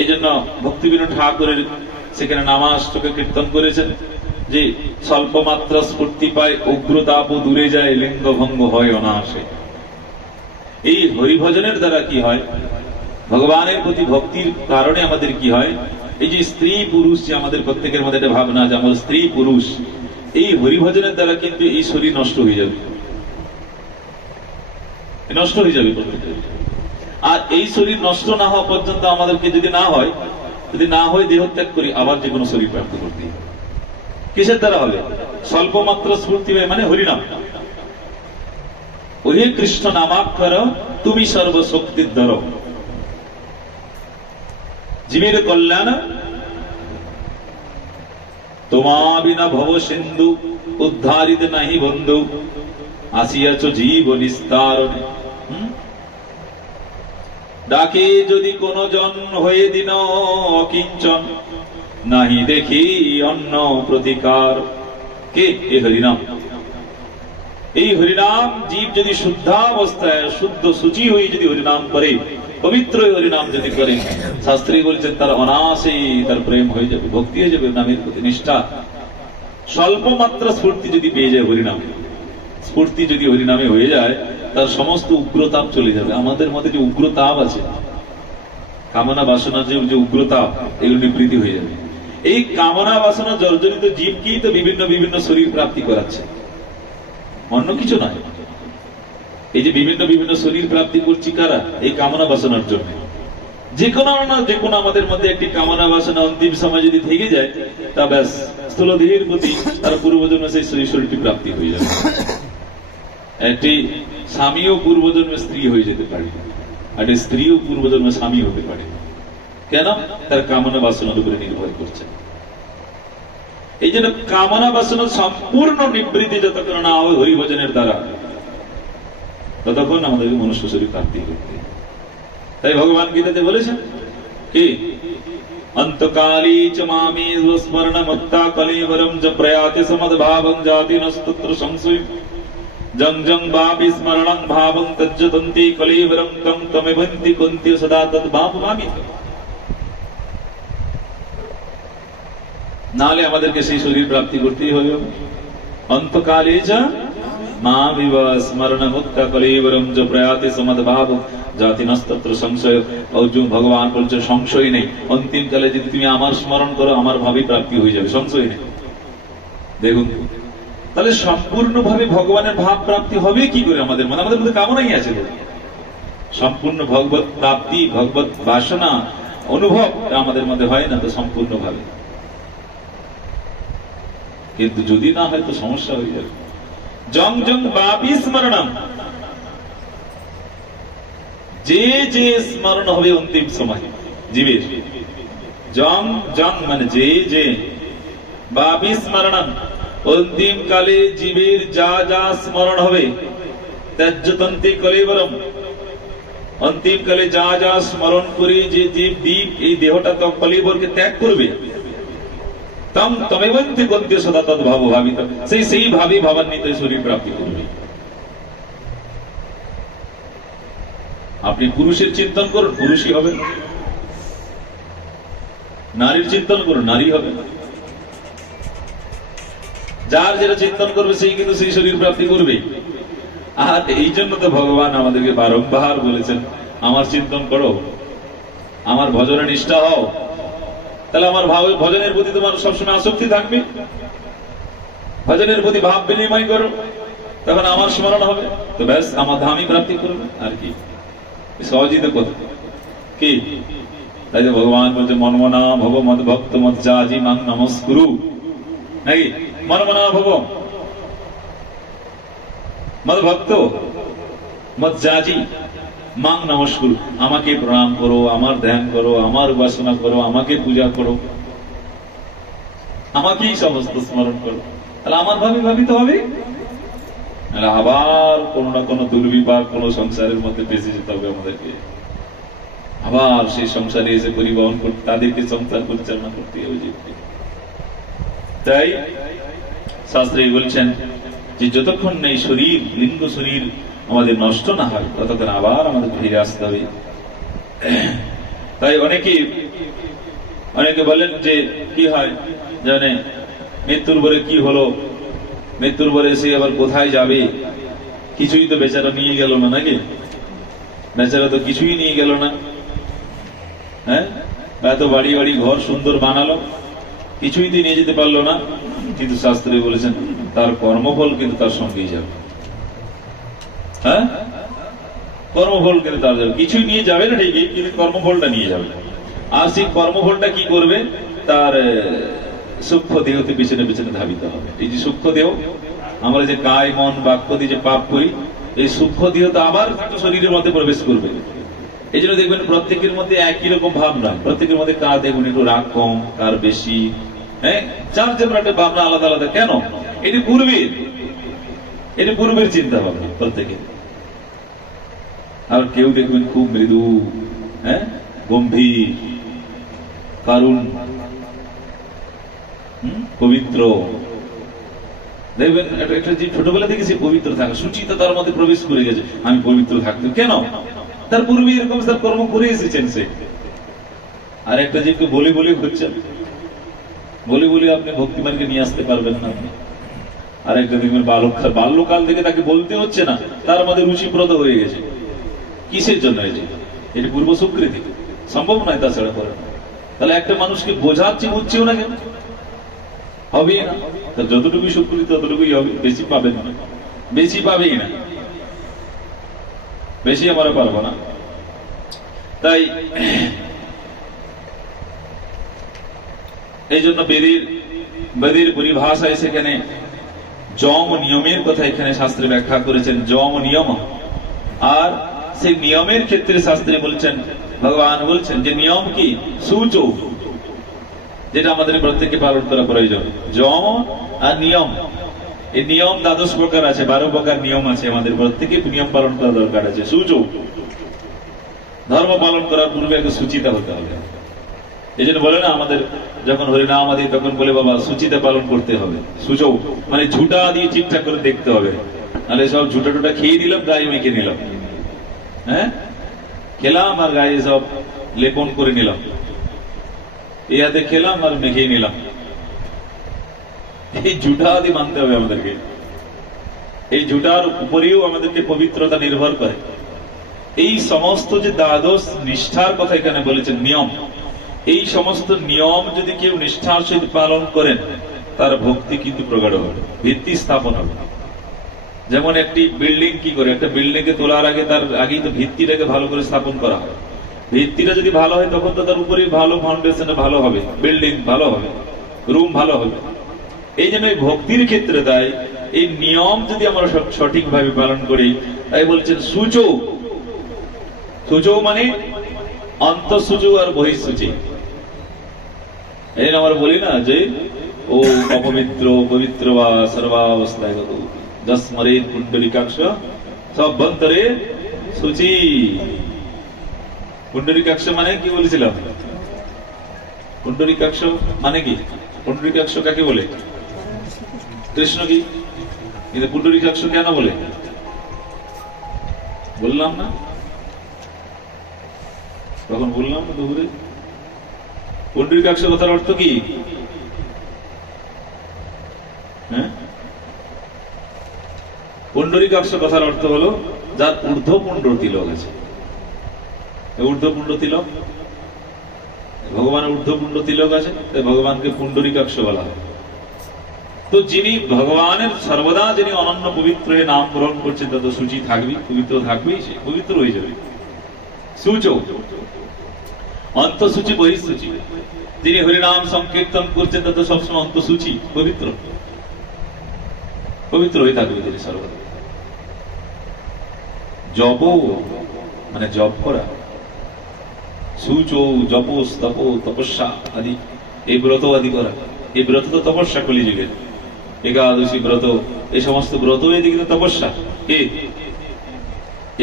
এই জন্য ভক্তিবিনোদ ঠাকুরের সেখানে নামাষ্টকে কীর্তন করেছেন যে স্বল্প মাত্রা স্ফূর্তি পায়, উগ্রতাপ দূরে যায়, লিঙ্গ ভঙ্গ হয় অনায়াসে। এই হরিভজনের দ্বারা কি হয়, ভগবানের প্রতি ভক্তির কারণে আমাদের কি হয়, এই যে স্ত্রী পুরুষ, যে আমাদের প্রত্যেকের মধ্যে একটা ভাবনা যে আমার স্ত্রী পুরুষ, এই হরিভজনের দ্বারা কিন্তু এই শরীর নষ্ট হয়ে যাবে, নষ্ট হয়ে যাবে প্রত্যেকের। আর এই শরীর নষ্ট না হওয়া পর্যন্ত আমাদেরকে যদি না হয় দেহত্যাগ করি, আবার যে কোনো শরীর প্রাপ্ত করতে হবে। কিসের দ্বারা হবে? স্বল্প মাত্র স্ফূর্তি মানে হরিনাম। ওহে কৃষ্ণ নামাক্ষর তুমি সর্বশক্তির ধর, জীবের কল্যাণ তোমা বিনা ভব সিন্ধু, উদ্ধারিত নাহি বন্ধু, আসিয়াছ জীব নিস্তারণে। ডাকে যদি কোন জন হয়ে দিন অকিঞ্চন, নাহি দেখি অন্য প্রতিকার। কে? এই হরিনাম। এই হরিনাম জীব যদি শুদ্ধাবস্থায় শুদ্ধ সূচি হয়ে যদি হরিনাম করে, পবিত্র হরিনাম যদি করে, শাস্ত্রী বলছেন তার অনায়াসেই তার প্রেম হয়ে যাবে, ভক্তি হয়ে যাবে, নামের প্রতি নিষ্ঠা। স্বল্প মাত্রা স্ফূর্তি যদি পেয়ে যায় হরিনামে, স্ফূর্তি যদি হরিনামে হয়ে যায়, তার সমস্ত উগ্রতাপ চলে যাবে। আমাদের মধ্যে যে উগ্রতাপ আছে, কামনা বাসনার যে উগ্রতাপ, এগুলো নিবৃত্তি হয়ে যাবে। এই কামনা বাসনা জর্জরিত জীবকেই তো বিভিন্ন বিভিন্ন শরীর প্রাপ্তি করাচ্ছে, অন্য কিছু নয়। এই যে বিভিন্ন বিভিন্ন শরীর প্রাপ্তি করছি কারা? এই কামনা বাসনার জন্য। যে কোনো আমাদের মধ্যে একটি কামনা বাসনা অন্তিম সময় যদি থেকে যায়, তা ব্যাস স্থূলদেহের প্রতি তার পূর্বজন্মে সেই শরীরটি প্রাপ্তি হয়ে যাবে। একটি স্বামীও পূর্বজন্মে স্ত্রী হয়ে যেতে পারে, আর স্ত্রীও পূর্বজন্মে স্বামী হতে পারে। কেন? তার কামনা বাসনার উপরে নির্ভর করছে। এই জন্য কামনা বাসনার সম্পূর্ণ নিবৃত্তি যতক্ষণ না হয় হরিভজনের দ্বারা, ততক্ষণ আমাদেরকে মনুষ্য শরীর প্রাপ্তি করতে। তাই ভগবান গীতাতে বলেছেন কি, অন্তকালী চ মামি স্মরণ মত্তা কলেবরম চ প্রয়াতি সমদ্ভাবং জাতি নস্তত্র সংশয়, জং জং বাপি স্মরণং ভাবং তজ্জতন্তি কলেবরম তং তমেবন্তি কুন্তি সদা তদ বাপ ভাবি। নাহলে আমাদেরকে সেই শরীর প্রাপ্তি করতেই হবে। অন্তকালে চ মামিব স্মরণ মুক্তা কলেবরম চ প্রয়াতি সমদ্ভাব জাতি নস্তত্র সংশয়। অর্জুন, ভগবান বলছে সংশয় নেই, অন্তিম কালে যদি তুমি আমার স্মরণ করো, আমার ভাবে প্রাপ্তি হয়ে যাবে, সংশয় নেই। দেখুন তাহলে সম্পূর্ণভাবে ভগবানের ভাব প্রাপ্তি হবে কি করে? আমাদের মধ্যে কামনাই আছে, সম্পূর্ণ ভগবত প্রাপ্তি, ভগবত বাসনা অনুভব আমাদের মধ্যে হয় না তো সম্পূর্ণভাবে। কিন্তু যদি না হয় তো সমস্যা হয়ে যাবে। জং জং বাপি স্মরণম, যে যে স্মরণ হবে অন্তিম সময় জীবের, জং জং মানে যে যে, বাপি স্মরণম অন্তিম কালে জীবের যা যা স্মরণ হবে, ত্যাজ্যতন্তি কলেবরম অন্তিম কালে যা যা স্মরণ করে যে জীব দ্বীপ এই দেহটা তো কলেবরকে ত্যাগ করবে, তম তমেবন্তি কুন্তি সদা তদ ভাব ভাবিত, সেই ভাবে ভাবান্বিত শরীর প্রাপ্তি করবে। আপনি পুরুষের চিন্তন করুন, পুরুষই হবে। নারীর চিন্তন করুন, নারী হবে। যার যেটা চিন্তন করবে সেই কিন্তু সেই শরীর প্রাপ্তি করবে। আর এই জন্য তো ভগবান আমাদেরকে বারংবার বলেছেন, আমার চিন্তন করো, আমার ভজনে নিষ্ঠা হও, তাহলে আমার ভজনের প্রতি তোমার সবসময় আসক্তি থাকবে। ভজনের প্রতি ভাব বিনিময় করো, তখন আমার স্মরণ হবে, তো ব্যাস আমার ধামই প্রাপ্তি করবে। আর কি সহজিত কথা কি? তাই যে ভগবান বলছে মনমনা ভব মদ ভক্ত মদ জাজি মাং নমস্কুরু, নাকি? মনমনা ভব মদ ভক্ত মদ জাজি মাং নমস্কুরু, আমাকে প্রণাম করো, আমার ধ্যান করো, আমার উপাসনা করো, আমাকে পূজা করো, আমাকেই সমস্ত স্মরণ করো। তাহলে আমার ভাবিতে হবে, আবার কোন না কোন দুর্বিপাক কোন সংসারের মধ্যে বেঁচে যেতে হবে আমাদেরকে, আবার সেই সংসারে এসে পরিবহন করতে, তাদেরকে সংসার পরিচালনা করতে হবে। তাই শাস্ত্রে বলছেন যে যতক্ষণ এই শরীর, লিঙ্গ শরীর আমাদের নষ্ট না হয়, ততক্ষণ আবার আমাদের ফিরে আসতে হবে। তাই অনেকে বলেন যে কি হয় জানে, মৃত্যুর পরে কি হলো, মৃত্যুর পরে সে আবার কোথায় যাবে, কিছুই তো বেচারা নিয়ে গেল না, নাকি? বেচারা তো কিছুই নিয়ে গেল না। হ্যাঁ, এত বাড়ি বাড়ি ঘর সুন্দর বানালো, কিছুই তো নিয়ে যেতে পারলো না। কিন্তু শাস্ত্রে বলেছেন তার কর্মফল কিন্তু তার সঙ্গেই যাবে। হ্যাঁ, কর্মফল কিন্তু তার যাবে, কিছুই নিয়ে যাবে না ঠিকই, কিন্তু কর্মফলটা নিয়ে যাবে। আর সেই কর্মফলটা কি করবে, তার সূক্ষ্ম দেহতে পিছনে পিছনে ধাবিত হবে। এই যে সূক্ষ্ম দেহ, আমরা যে কায় মন বাক্য দিয়ে যে পাপ করি, এই সূক্ষ্ম দেহ তো আবার শরীরের মধ্যে প্রবেশ করবে। এই জন্য দেখবেন প্রত্যেকের মধ্যে একই রকম ভাব নয়, প্রত্যেকের মধ্যে কার দেখবেন একটু রাগ কম, কার বেশি। হ্যাঁ, যার যেমন একটা ভাবনা আলাদা আলাদা। কেন? এটি পূর্বের চিন্তা ভাবনা প্রত্যেকের। আর কেউ দেখবেন খুব মৃদু, হ্যাঁ, গম্ভীর, কারুণ, পবিত্র। দেখবেন একটা যে ছোটবেলা থেকে সে পবিত্র থাকে, সুচিতা তার মধ্যে প্রবেশ করে গেছে, আমি পবিত্র থাকতে। কেন? তার পূর্বে এরকম তার কর্ম করে এসেছেন সে। আর একটা জীবকে বলে বলে হচ্ছেন, বলে বলে আপনি ভক্তিমানকে নিয়ে আসতে পারবেন না। আর একটা দেখবেন বাল্যকাল থেকে তাকে বলতে হচ্ছে না, তার মধ্যে রুচিপ্রদ হয়ে গেছে। কিসের জন্য? এটি পূর্ব স্বীকৃতি, সম্ভব নয় তাছাড়া করে। তাহলে একটা মানুষকে বোঝাচ্ছি, বুঝছেও না, কেন হবে না? যতটুকু স্বীকৃতি ততটুকুই হবে, বেশি পাবেন না, বেশি পাবেই না, বেশি আমরা পারবো না। তাই এই জন্য বেদের পরিভাষায় সেখানে যম নিয়মের কথা এখানে শাস্ত্রে ব্যাখ্যা করেছেন, যম নিয়ম। আর সেই নিয়মের ক্ষেত্রে শাস্ত্রে বলছেন, ভগবান বলছেন যে নিয়ম কি? সূচ, যেটা আমাদের প্রত্যেককে পালন করা প্রয়োজন। যম আর নিয়ম, এই নিয়ম 12 প্রকার আছে, 12 প্রকার নিয়ম আছে, আমাদের প্রত্যেকে নিয়ম পালন করা দরকার আছে। সূচ, ধর্ম পালন করার পূর্বে একটা সুচিতা হতে হবে। এই জন্য বলে না, আমাদের যখন হরিনাম আদি তখন বলে বাবা সুচিতা পালন করতে হবে। সূচৌ মানে ঝুটা দিয়ে ঠিকঠাক করে দেখতে হবে, নাহলে সব ঝুটা টুটা খেয়ে নিলাম, গায়ে মেখে নিলাম। হ্যাঁ, খেলাম আর গায়ে সব লেপন করে নিলাম, এই হাতে খেলাম আর মেখে নিলাম। এই ঝুটা আদি মানতে হবে আমাদেরকে। এই ঝুটার উপরেও আমাদেরকে পবিত্রতা নির্ভর করে। এই সমস্ত যে দ্বাদশ নিষ্ঠার কথা এখানে বলেছেন, নিয়ম, এই সমস্ত নিয়ম যদি কেউ নিষ্ঠার সহিত পালন করেন, তার ভক্তি কিন্তু প্রগাঢ় হবে, ভিত্তি স্থাপন হবে। যেমন একটি বিল্ডিং কি করে, একটা বিল্ডিং কে তোলার আগে তার আগেই তো ভিত্তিটাকে ভালো করে স্থাপন করা হয়। ভিত্তিটা যদি ভালো হয় তখন তো তার উপরে ভালো ফাউন্ডেশন ভালো হবে, বিল্ডিং ভালো হবে, রুম ভালো হবে। এই জন্য ভক্তির ক্ষেত্রে তাই এই নিয়ম যদি আমরা সঠিকভাবে পালন করি, তাই বলছেন সূচৌ। সূচৌ মানে অন্তঃসূচি আর বহিঃসূচি। এই আমরা বলি না যে ও অপবিত্র পবিত্র বা সর্বাবস্থায় যস্মরে পুণ্ডরীকাক্ষ সভ্যন্তরে সূচি। পুণ্ডরীকাক্ষ মানে কি বলেছিলাম? পুণ্ডরীকাক্ষ মানে কি? পুণ্ডরীকাক্ষ কাকে বলে? কৃষ্ণ কি? কিন্তু পুণ্ডরীকাক্ষ কেন বলে বললাম না, তখন বললাম না দুপুরে। পুণ্ডরীকাক্ষ কথার অর্থ কি? হ্যাঁ, পুণ্ডরীকাক্ষ কথার অর্থ হলো যার ঊর্ধ্বপুণ্ড তিলক আছে। ঊর্ধ্বপুণ্ড তিলক, ভগবানের ঊর্ধ্বপুণ্ড তিলক আছে, তাই ভগবানকে পুণ্ডরীকাক্ষ বলা হয়। তো যিনি ভগবানের সর্বদা যিনি অনন্য পবিত্র নাম গ্রহণ করছেন, তত সূচি থাকবেই, পবিত্র থাকবেই, সে পবিত্র হয়ে যাবে। সূচৌ অন্তঃসূচি বহিঃসূচি। যিনি হরিনাম সংকীর্তন করছেন তত সবসময় অন্তঃসূচি পবিত্র, পবিত্র হয়ে থাকবে তিনি সর্বদা। জপ মানে জপ করা, সূচৌ জপ তপ তপস্যা আদি, এই ব্রত আদি করা। এই ব্রত তো তপস্যা কলিযুগের, একাদশী ব্রত, এই সমস্ত ব্রত এটি কিন্তু তপস্যা।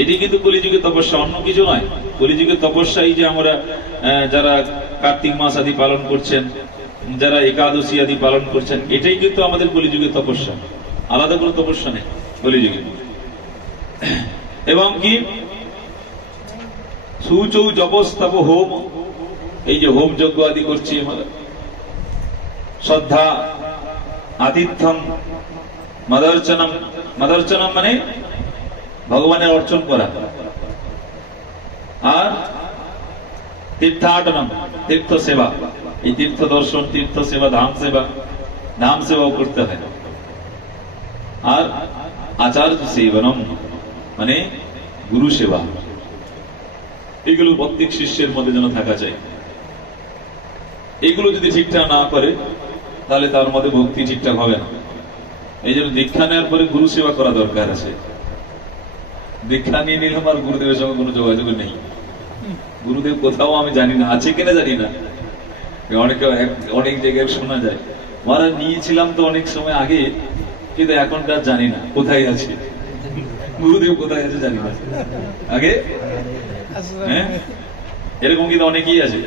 এটি কিন্তু কলিযুগে তপস্যা, অন্য কিছু নয়। কলিযুগের তপস্যা এই যে আমরা যারা কার্তিক মাস আদি পালন করছেন, যারা একাদশী আদি পালন করছেন, এটাই কিন্তু আমাদের কলিযুগের তপস্যা, আলাদা কোনো তপস্যা নেই কলিযুগে। এবং কি সূচৌ জপস্তপ হোম, এই যে হোম যজ্ঞ আদি করছি আমরা, শ্রদ্ধা আতিথ্যম, মদর্চনম। মদর্চনম মানে ভগবানের অর্চন করা। আর তীর্থাটনম, তীর্থ সেবা। এই তীর্থ দর্শন, তীর্থ সেবা, ধাম সেবা, ধাম সেবাও করতে হয়। আর আচার্য সেবনম মানে গুরু সেবা। এগুলো প্রত্যেক শিষ্যের মধ্যে যেন থাকা চাই। এগুলো যদি ঠিকঠাক না করে তাহলে তার মধ্যে ভক্তি ঠিকঠাক হবে না। এই জন্য দীক্ষা নেওয়ার পরে গুরু সেবা করা দরকার আছে। দীক্ষা নিয়ে নিলাম আর গুরুদেবের সঙ্গে কোনো যোগাযোগ নেই। গুরুদেব কোথাও আমি জানি না, আছে কিনা জানি না। অনেক জায়গায় শোনা যায় মহারাজ নিয়েছিলাম তো অনেক সময় আগে, কিন্তু এখনকার জানি না কোথায় আছে। গুরুদেব কোথায় আছে জানি না আগে। হ্যাঁ, এরকম কিন্তু অনেকেই আছে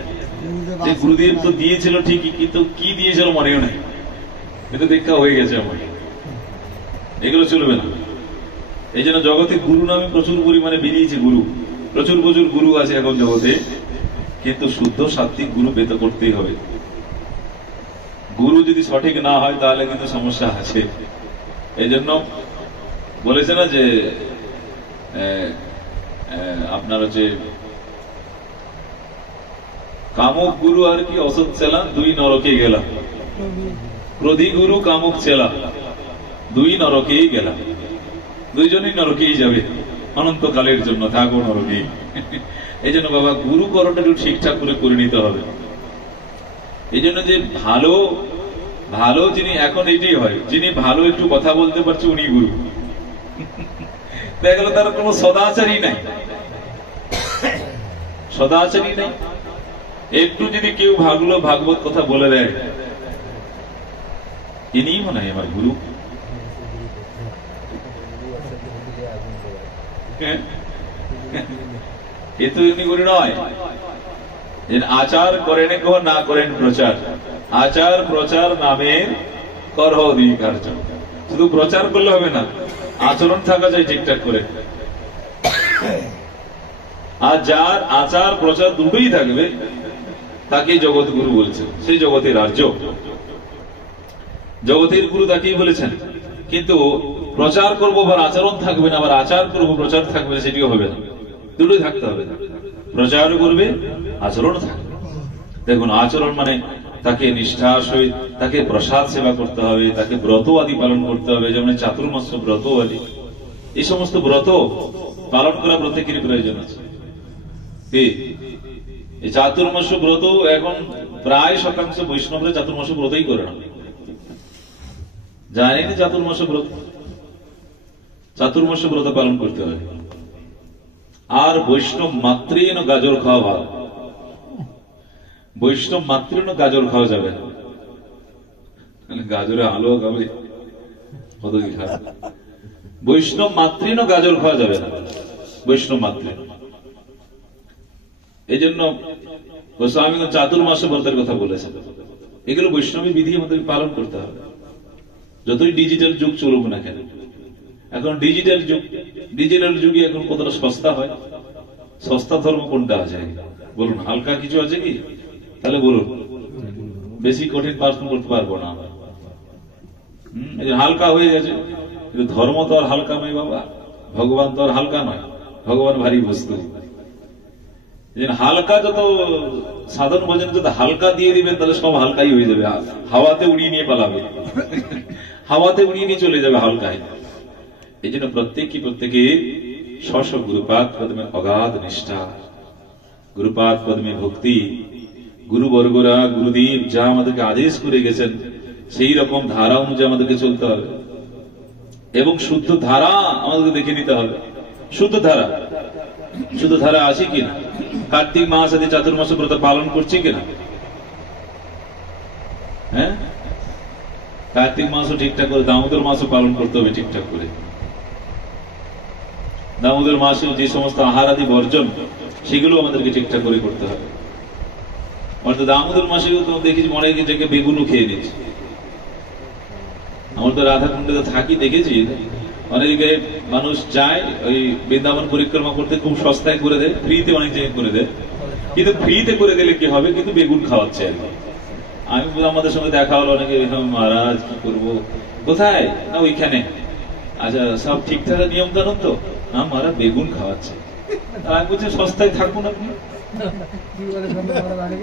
যে গুরুদেব তো দিয়েছিল ঠিকই, কিন্তু কি দিয়েছিল মনেও নেই, কিন্তু দীক্ষা হয়ে গেছে আমার। এগুলো চলবে না। এই জন্য জগতে গুরু নামে প্রচুর পরিমাণে বেরিয়েছে। গুরু প্রচুর প্রচুর গুরু আছে এখন জগতে, কিন্তু শুদ্ধ সাত্বিক গুরু পেতে করতেই হবে। গুরু যদি সঠিক না হয় তাহলে কিন্তু সমস্যা আছে। এই জন্য বলেছে না যে আপনার হচ্ছে কামক গুরু আর কি অসৎ চেলা, দুই নরকে গেলাম। ক্রোধী গুরু কামক চেলা, দুই নরকেই গেলাম। দুইজনই নরকেই যাবে অনন্তকালের জন্য, থাকো নরকেই। এই জন্য বাবা গুরু করণটা একটু ঠিকঠাক করে নিতে হবে। এই জন্য যে ভালো ভালো যিনি, এখন এটাই হয়, যিনি ভালো একটু কথা বলতে পারছে উনি গুরু। দেখা গেল তার কোন সদাচারই নাই, সদাচারই নাই। একটু যদি কেউ ভাগবত কথা বলে দেয়, ইনিই মনে হয় আমার গুরু। এ তো এমনি গুরু নয়। আচার করেন কহ, না করেন প্রচার। আচার প্রচার নামের করহ অধিকার। শুধু প্রচার করলে হবে না, আচরণ থাকা যায় ঠিকঠাক করে। আর যার আচার প্রচার দুটোই থাকবে তাকে জগৎ গুরু বলছেন। সেই জগতের আর্য, জগতের গুরু তাকেই বলেছেন। কিন্তু প্রচার করবো আবার আচরণ থাকবে না, আবার আচার করবো প্রচার থাকবে না, সেটিও হবে না। দুটোই থাকতে হবে। প্রচারও করবে, আচরণ থাকবে। দেখুন, আচরণ মানে তাকে নিষ্ঠার সহিত তাকে প্রসাদ সেবা করতে হবে, তাকে ব্রত আদি পালন করতে হবে। যেমন চাতুর্মাস্য ব্রত আদি, এই সমস্ত ব্রত পালন করা প্রত্যেকেরই প্রয়োজন আছে। এই চাতুর্মাস্য ব্রত এখন প্রায় শতাংশ বৈষ্ণবরা চাতুর্মাস্য ব্রতই করে না, জানেনি চাতুর্মাস্য ব্রত। চাতুর্মাস্য ব্রত পালন করতে হবে। আর বৈষ্ণব মাত্রেন গাজর খাওয়া ভালো। বৈষ্ণব মাত্রেন গাজর খাওয়া যাবে না, গাজরে আলো খাবে কত কি খাবে। বৈষ্ণব মাত্রেন গাজর খাওয়া যাবে না, বৈষ্ণব মাত্রে। এই জন্য গোস্বামী চাতুর্মাস ব্রতের কথা বলেছেন। এগুলো বৈষ্ণবী বিধি আমাদের পালন করতে হবে। যতই ডিজিটাল যুগ চলুক না কেন, এখন ডিজিটাল যুগ, ডিজিটাল যুগে এখন কতটা সস্তা হয়। সস্তা ধর্ম কোনটা আছে বলুন? হালকা কিছু আছে কি? তাহলে বলুন, বেশি কঠিন পার্সন করতে পারবো না। হালকা হয়ে গেছে, কিন্তু ধর্ম তো আর হালকা নয় বাবা, ভগবান তো আর হালকা নয়, ভগবান ভারী বস্তু। হালকা যত সাধন ভজন যত হালকা দিয়ে দিবেন, তাহলে সব হালকাই হয়ে যাবে, হাওয়াতে উড়িয়ে নিয়ে পালাবে, হাওয়াতে উড়িয়ে নিয়ে চলে যাবে হালকায়। এই জন্য প্রত্যেকে স্ব গুরুপাদ পদ্মে অগাধ নিষ্ঠা, গুরুপাদ পদ্মে ভক্তি, গুরুবর্গরা গুরুদেব যা আমাদেরকে আদেশ করে গেছেন সেই রকম ধারা অনুযায়ী আমাদেরকে চলতে হবে। এবং শুদ্ধ ধারা আমাদেরকে দেখে নিতে হবে। শুদ্ধ ধারা আছে কিনা, কার্তিক মাস আদি চাতুর্মাস ব্রত পালন করছি কিনা। হ্যাঁ, কার্তিক মাসও ঠিকঠাক করে, দামোদর মাসও পালন করতে হবে ঠিকঠাক করে। দামোদর মাসে যে সমস্ত আহার আদি বর্জন, সেগুলো আমাদেরকে ঠিকঠাক করে করতে হবে। অর্থাৎ দামোদর মাসেও তো দেখেছি অনেক জায়গায় বেগুনও খেয়ে নিচ্ছে। আমার তো রাধাকুণ্ডে থাকি, দেখেছি অনেক জায়গায় মানুষ যায় ওই বৃন্দাবন পরিক্রমা করতে, খুব সস্তায় করে দেয়, ফ্রিতে অনেক জায়গায় করে দেয়। কিন্তু ফ্রিতে করে দিলে কি হবে, কিন্তু বেগুন খাওয়াচ্ছে আর কি। আমি আমাদের সঙ্গে দেখা হলো, অনেকে মহারাজ কি করবো, কোথায়, না ওইখানে। আচ্ছা সব ঠিকঠাক নিয়ম কানুন তো? না মহারাজ বেগুন খাওয়াচ্ছে। আমি বলছি সস্তায় থাকুন আপনি,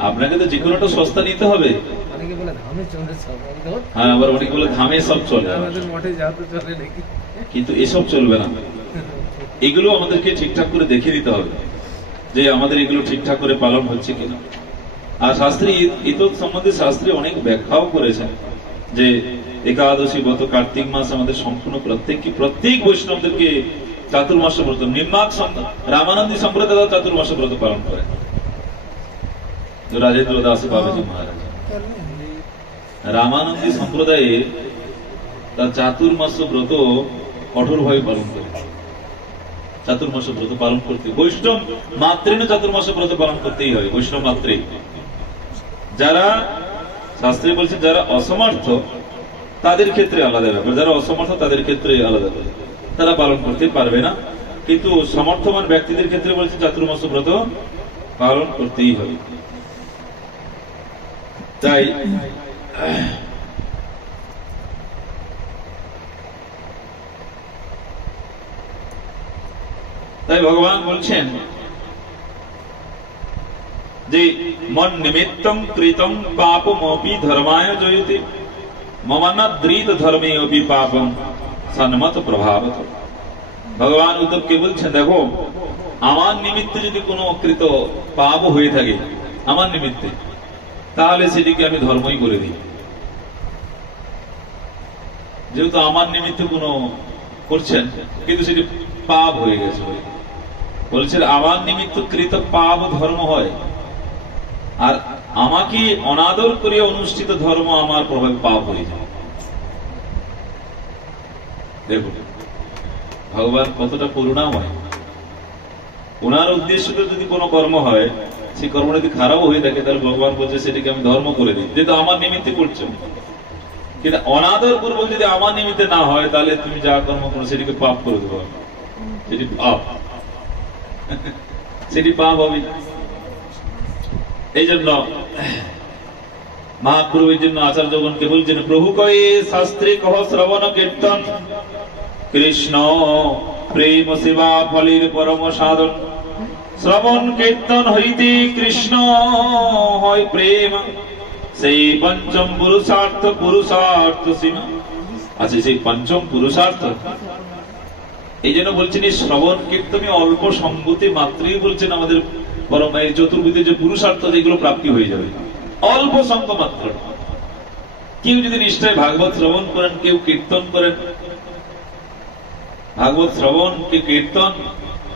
আপনাকে তো যে কোনো একটা সস্তা নিতে হবে। হ্যাঁ, আবার অনেকে বলে ধামে সব চলে, কিন্তু এসব চলবে না। এগুলো আমাদেরকে ঠিকঠাক করে দেখে দিতে হবে যে আমাদের এগুলো ঠিকঠাক করে পালন হচ্ছে কিনা। আর শাস্ত্রী ইত সম্বন্ধে শাস্ত্রী অনেক ব্যাখ্যাও করেছেন যে একাদশী গত কার্তিক মাস আমাদের সম্পূর্ণ প্রত্যেক বৈষ্ণবদেরকে চাতুর্মাস ব্রত, নির্মাক রামানন্দী সম্প্রদায় চাতুর্মাস ব্রত পালন করে। রাজেন্দ্র দাস বাবাজি মহারাজ রামানন্দী সম্প্রদায়ে তার চাতুর্মাস ব্রত কঠোরভাবে পালন করে। চাতুর্মাস ব্রত পালন করতে বৈষ্ণব মাত্রেন চাতুর্মাস ব্রত পালন করতেই হয়, বৈষ্ণব মাত্রে। যারা শাস্ত্রে বলছে যারা অসমর্থ তাদের ক্ষেত্রে আলাদা ব্যাপার, যারা অসমর্থ তাদের ক্ষেত্রে আলাদা ব্যাপার, তারা পালন করতে পারবে না। কিন্তু সমর্থবান ব্যক্তিদের ক্ষেত্রে বলছে চাতুর্মাস ব্রত পালন করতেই হবে। তাই ভগবান বলছেন যে মন নিমিত্তং কৃতং পাপমপি ধর্মায় জয়তে মম ন দ্রিত ধর্মে অপি পাপম সন্মত প্রভাবত। ভগবান উদ্ধবকে বলছেন দেখো, আমার নিমিত্তে যদি কোনো কৃত পাপ হয়ে থাকে আমার নিমিত্তে, তাহলে সেটিকে আমি ধর্মই করে দিই। যেহেতু আমার নিমিত্তে কোনো করছেন কিন্তু সেটি পাপ হয়ে গেছে, বলছেন আমার নিমিত্ত কৃত পাপ ধর্ম হয়, আর আমাকে অনাদর করে অনুষ্ঠিত ধর্ম আমার প্রভাবে পাপ হয়ে যায়। দেখুন ভগবান কতটা করুণাময়। ওনার উদ্দেশ্য যদি কোনো কর্ম হয়, সেই কর্ম যদি খারাপ হয়ে থাকে, তাহলে ভগবান বলছে সেটাকে আমি ধর্ম করে দিই, যেহেতু আমার নিমিত্তে করছো। কিন্তু অনাদর পূর্বক যদি আমার নিমিত্তে না হয়, তাহলে তুমি যা কর্ম করো সেটিকে পাপ করে দেবো, সেটি পাপ, সেটি পাপ হবে। এই জন্য মহাপ্রভু এই জন্য আচার্যগণকে বলছেন, প্রভু কয়ে শাস্ত্রে কহ শ্রবণ কীর্তন কৃষ্ণ প্রেম সেবা ফলের পরম সাধন। শ্রবণ কীর্তন হইতে কৃষ্ণ হয় প্রেম, সেই পঞ্চম পুরুষার্থ পুরুষার্থ সীমা। আচ্ছা, সেই পঞ্চম পুরুষার্থ এই জন্য বলছেন এই শ্রবণ কীর্তনে অল্প সম্মতি মাত্রই বলছেন আমাদের পরম এই চতুর্বিধে যে পুরুষার্থ যেগুলো প্রাপ্তি হয়ে যাবে, অল্প সঙ্গ মাত্র। কেউ যদি নিষ্ঠায় ভাগবত শ্রবণ করেন, কেউ কীর্তন করেন, ভাগবত শ্রবণ, কেউ কীর্তন,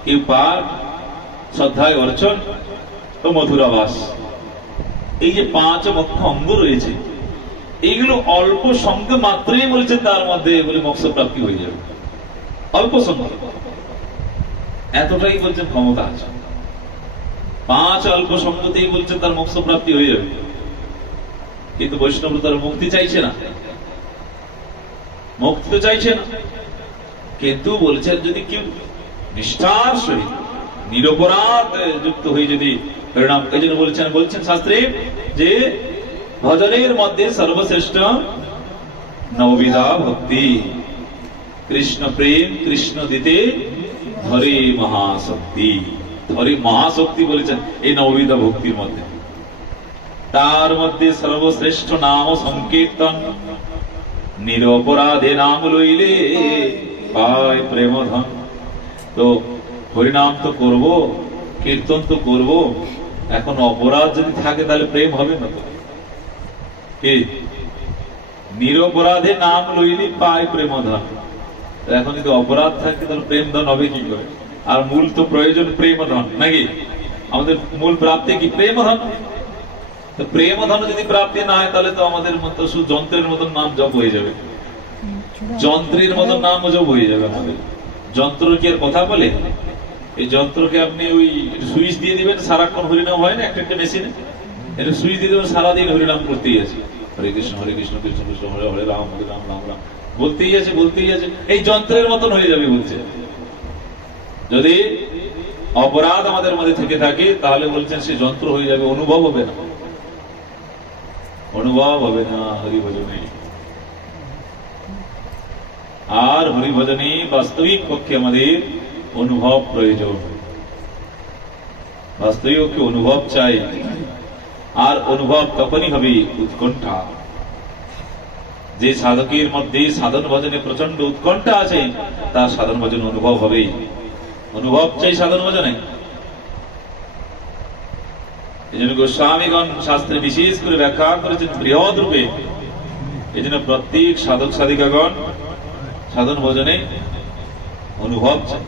কেউ পাঠ, শ্রদ্ধায় অর্চন ও মধুরাবাস, এই যে পাঁচ মুখ্য অঙ্গ রয়েছে, এইগুলো অল্প সঙ্গ মাত্রই বলছেন তার মধ্যে বলে মোক্ষ প্রাপ্তি হয়ে যাবে। অল্প সঙ্গ, এতটাই বলছেন ক্ষমতা আছে। পাঁচ অল্প সঙ্গতেই বলছেন তার মোক্ষ প্রাপ্তি হয়ে যাবে। কিন্তু বৈষ্ণব তার মুক্তি চাইছে না, মুক্তি তো চাইছে না, কিন্তু বলছেন যদি কেউ নিষ্ঠার সহিত নিরপরাধ যুক্ত হয়ে যদি পরিণাম, এই জন্য বলছেন শাস্ত্রে যে ভজনের মধ্যে সর্বশ্রেষ্ঠ নববিধা ভক্তি, কৃষ্ণ প্রেম কৃষ্ণ দিতে ধরে মহাশক্তি। ধরে মহাশক্তি বলেছেন এই নববিধা ভক্তির মধ্যে। তার মধ্যে সর্বশ্রেষ্ঠ নাম সংকীর্তন, নিরপরাধে নাম লইলে পায় প্রেমধন। তো হরিনাম তো করবো, কীর্তন তো করবো, এখন অপরাধ যদি থাকে তাহলে প্রেম হবে না। তো নিরপরাধে নাম লইলে পায় প্রেমধন। এখন যদি অপরাধ থাকে তাহলে প্রেম ধন হবে কি করে? আর মূল তো প্রয়োজন প্রেম ধন, নাকি? আমাদের মূল প্রাপ্তি কি প্রেম ধন। প্রেম ধন যদি প্রাপ্তি না হয় তাহলে তো আমাদের মতো শুধু যন্ত্রের মতন নাম জপ হয়ে যাবে, যন্ত্রের মতন নাম জপ হয়ে যাবে আমাদের। যন্ত্র কি আর কথা বলে? এই যন্ত্রকে আপনি ওই সুইচ দিয়ে দিবেন, সারাক্ষণ হরিনাম হয় না একটা একটা মেশিনে, এটা সুইচ দিয়ে দেবেন, সারাদিন হরিনাম করতেই আছে, হরে কৃষ্ণ কৃষ্ণ কৃষ্ণ হরে হরে রাম রাম রাম বলতেই আছে বলতেই আছে। এই যন্ত্রের মতন হয়ে যাবে বলছে। যদি অপরাধ আমাদের মধ্যে থেকে থাকে তাহলে বলছেন সে যন্ত্র হয়ে যাবে, অনুভব হবে না, অনুভব হবে না হরিভজনে। আর হরিভজনে বাস্তবিক পক্ষে আমাদের অনুভব প্রয়োজন, বাস্তবিক অনুভব চাই। আর অনুভব তখনই হবে উৎকণ্ঠা। যে সাধকের মধ্যে সাধন ভজনে প্রচন্ড উৎকণ্ঠা আছে তার সাধন ভজন অনুভব হবে। অনুভব চাই সাধন ভজনে। এই জন্য গোস্বামীগণ শাস্ত্রে বিশেষ করে ব্যাখ্যা করেছেন বৃহৎ রূপে। এই জন্য প্রত্যেক সাধক সাধিকাগণ সাধন ভজনে অনুভব চাই।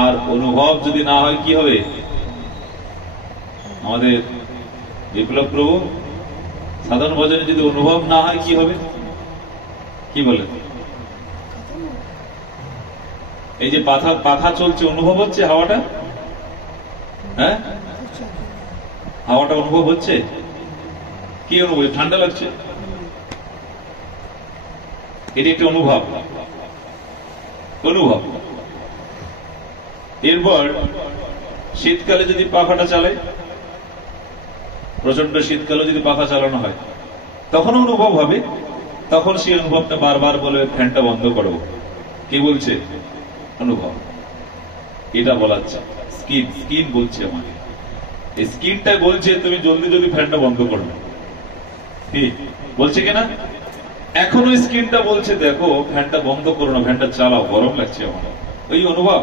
আর অনুভব যদি না হয় কি হবে? আমাদের বিপ্লব প্রভু, সাধন ভজনে যদি অনুভব না হয় কি হবে? কি বলে? এই যে পাখা চলছে, অনুভব হচ্ছে হাওয়াটা? হ্যাঁ, হাওয়াটা অনুভব হচ্ছে? কি অনুভব? ঠান্ডা লাগছে, এটি একটি অনুভব। অনুভব। এরপর শীতকালে যদি পাখাটা চালায়, প্রচন্ড শীতকালে যদি পাখা চালানো হয় তখন অনুভব হবে। তখন সেই অনুভবটা বারবার বলে ফ্যানটা বন্ধ করো। কি বলছে? অনুভব। এটা বলাচ্ছে স্কিন বলছে আমাকে, এই স্কিনটা বলছে তুমি জলদি জলদি ফ্যানটা বন্ধ করো। কি বলছে কিনা? এখন ওই স্কিনটা বলছে দেখো ফ্যানটা বন্ধ করো না, ফ্যানটা চালাও, গরম লাগছে আমার। ওই অনুভব।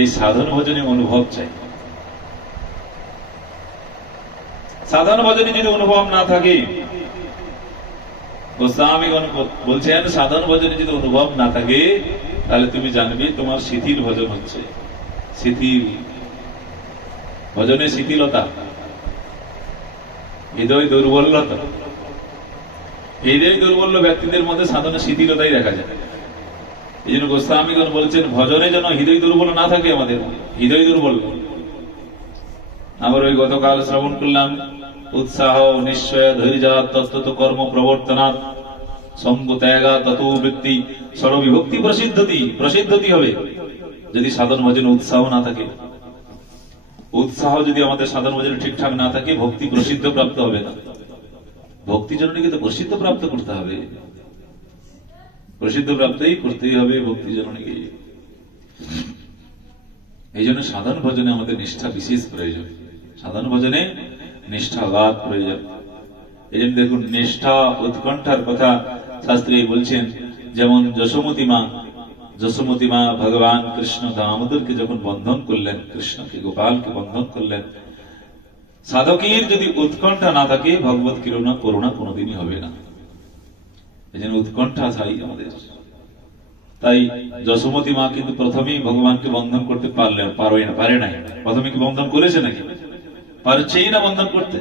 এই সাধন ভজনে অনুভব চাই। সাধন ভজনে যদি অনুভব না থাকে, গোস্বামীগণ বলছেন সাধন ভজনে যদি অনুভব না থাকে তাহলে তুমি জানবে তোমার শিথিল ভজন হচ্ছে। শিথিল ভজনে শিথিলতা, হৃদয় দুর্বলতা। হৃদয় দুর্বল ব্যক্তিদের মধ্যে সাধনে শিথিলতাই দেখা যায়। এই জন্য গোস্বামীগণ বলছেন ভজনে যেন হৃদয় দুর্বল না থাকে। আমাদের হৃদয় দুর্বল। আবার ওই গতকাল শ্রবণ করলাম উৎসাহ নিশ্চয় ধৈর্য তত্ত্ব কর্ম প্রবর্তনাৎ সঙ্গ ত্যাগা তত বৃত্তি সর্ববিভক্তি প্রসিদ্ধতি হবে। যদি সাধন ভজনে উৎসাহ না থাকে, উৎসাহ যদি আমাদের সাধন ভজনে ঠিকঠাক না থাকে, ভক্তি প্রসিদ্ধ প্রাপ্ত হবে না। ভক্তি জননীকে তো প্রসিদ্ধ প্রাপ্ত করতে হবে, প্রসিদ্ধ প্রাপ্তই করতেই হবে ভক্তি জননীকে। এই জন্য সাধন ভজনে আমাদের নিষ্ঠা বিশেষ প্রয়োজন। সাধন ভজনে নিষ্ঠাঘাত প্রয়োজন। এই জন্য দেখুন নিষ্ঠা উৎকণ্ঠার কথা শাস্ত্রে বলছেন। যেমন যশোমতী মা ভগবান কৃষ্ণ দামোদরকে যখন বন্ধন করলেন, কৃষ্ণকে গোপালকে বন্ধন করলেন, সাধকের যদি উৎকণ্ঠা না থাকে ভগবত করুণা কোনোদিনই হবে না। এই জন্য উৎকণ্ঠা চাই আমাদের। তাই যশোমতী মা কিন্তু প্রথমেই ভগবানকে বন্ধন করতে পারে নাই। প্রথমে কি বন্ধন করেছে নাকি? পারছেই না বন্ধন করতে।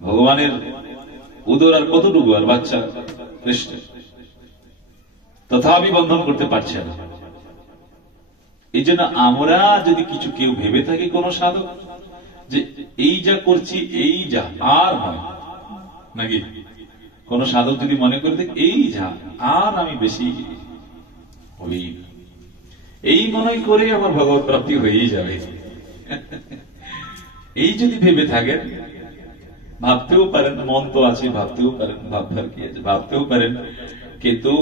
ভগবানের উদর আর কতটুকু, আর বাচ্চা কৃষ্ণ, তথাপি বন্ধন করতে পারছে না। এই জন্য আমরা যদি কিছু কেউ ভেবে থাকি কোন সাধক যে এই যা করছি এই যা আর হয় নাকি, কোন সাধক যদি মনে করে দেখ এই যা আর আমি বেশি হই, এই মনে করে আমার ভগবত প্রাপ্তি হয়েই যাবে, এই যদি ভেবে থাকেন, ভাবতেও পারেন, মন তো আছে, ভাবতেও পারেন, ভাববার কি আছে, ভাবতেও পারেন। কিন্তু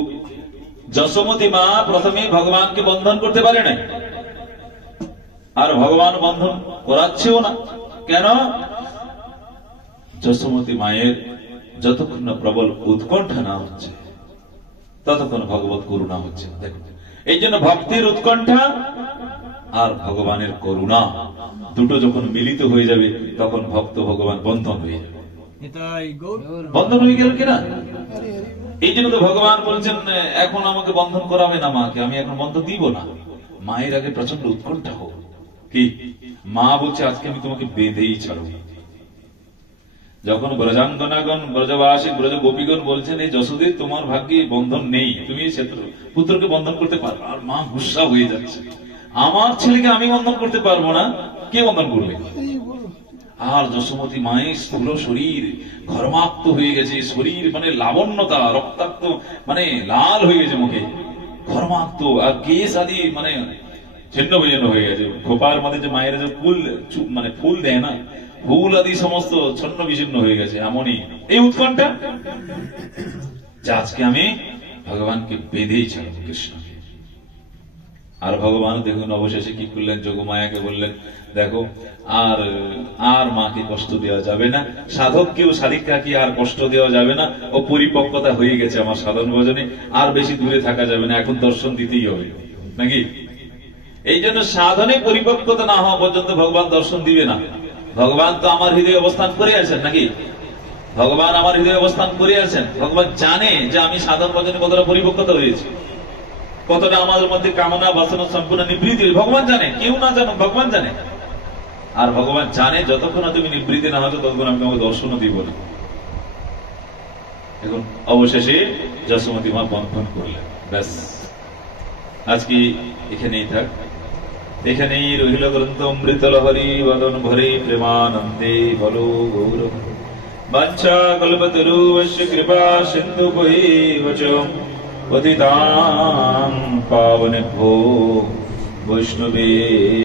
যশোমতী মা প্রথমে ভগবানকে বন্ধন করতে পারে না, আর ভগবান বন্ধন করাচ্ছেও না। কেন? যশোমতী মায়ের যতক্ষণ না প্রবল উৎকণ্ঠা না হচ্ছে ততক্ষণ ভগবত করুণা হচ্ছে। দেখুন, এই জন্য ভক্তির উৎকণ্ঠা আর ভগবানের করুণা দুটো যখন মিলিত হয়ে যাবে তখন ভক্ত ভগবান বন্ধন হয়ে যাবে। বন্ধন হয়ে গেল কিনা? এই জন্য তো ভগবান বলছেন এখন আমাকে বন্ধন করাবে না মাকে, আমি এখন বন্ধন দিব না। মায়ের আগে প্রচন্ড উৎকণ্ঠা হোক। কি মা বলছে আজকে আমি তোমাকে বেঁধেই ছাড়ব। যখন ব্রজাঙ্গনাগণ, ব্রজবাসী, ব্রজ গোপীগণ বলছেন এই যশোদে তোমার ভাগ্যে বন্ধন নেই, তুমি পুত্রকে বন্ধন করতে পারবে, আর মা গুসা হয়ে যাচ্ছে, আমার ছেলেকে আমি বন্ধন করতে পারবো না, কে বন্ধন করবে? আর যশোমতী মায়ের স্থূল শরীর ঘর্মাক্ত হয়ে গেছে, শরীর মানে লাবণ্যতা, রক্তাক্ত মানে লাল হয়ে গেছে, মুখে ঘর্মাক্ত, আর কেশ আদি মানে ছিন্ন বিচ্ছিন্ন হয়ে গেছে। খোপার মধ্যে যে মায়ের যে ফুল মানে ফুল দেয় না, হুল আদি সমস্ত ছন্ন বিচ্ছিন্ন হয়ে গেছে। এমনই এই উৎকণ্ঠা যে আজকে আমি ভগবানকে বেঁধেই ছাড়ব, কৃষ্ণ। আর ভগবান দেখুন অবশেষে কি করলেন, যোগমায়াকে বললেন দেখো আর আর মাকে কষ্ট দেওয়া যাবে না, সাধককেও সাধিকাকে আর কষ্ট দেওয়া যাবে না, ও পরিপক্কতা হয়ে গেছে আমার সাধন ভজনে, আর বেশি দূরে থাকা যাবে না, এখন দর্শন দিতেই হবে নাকি। এই জন্য সাধনে পরিপক্কতা না হওয়া পর্যন্ত ভগবান দর্শন দিবে না। ভগবান তো আমার হৃদয়ে অবস্থান করে আছেন নাকি, ভগবান আমার হৃদয়ে অবস্থান করে আছেন। ভগবান জানে যে আমি সাধন ভজনে কতটা পরিপক্কতা হয়েছি, কতটা আমাদের মধ্যে কামনা বাসনা সম্পূর্ণ নিবৃত্তি, ভগবান জানে, কেউ না জানো ভগবান জানে। আর ভগবান জানে যতক্ষণ তুমি নিবৃত্তি না হতো ততক্ষণ আমি তোমাকে দর্শনও দিব না। এখন অবশেষে যশোমতী মা বন্ধন করলেন, ব্যাস আজকে এখানেই থাক, এখানেই রহিল গ্রন্থ অমৃত লহরী বদন ভরে প্রেমানন্দে বলো গৌরব। বাঞ্ছা কল্পতরুশ্চ কৃপা সিন্ধু বৈবচ পতিতাং পাবনেভ্যো বৈষ্ণবে।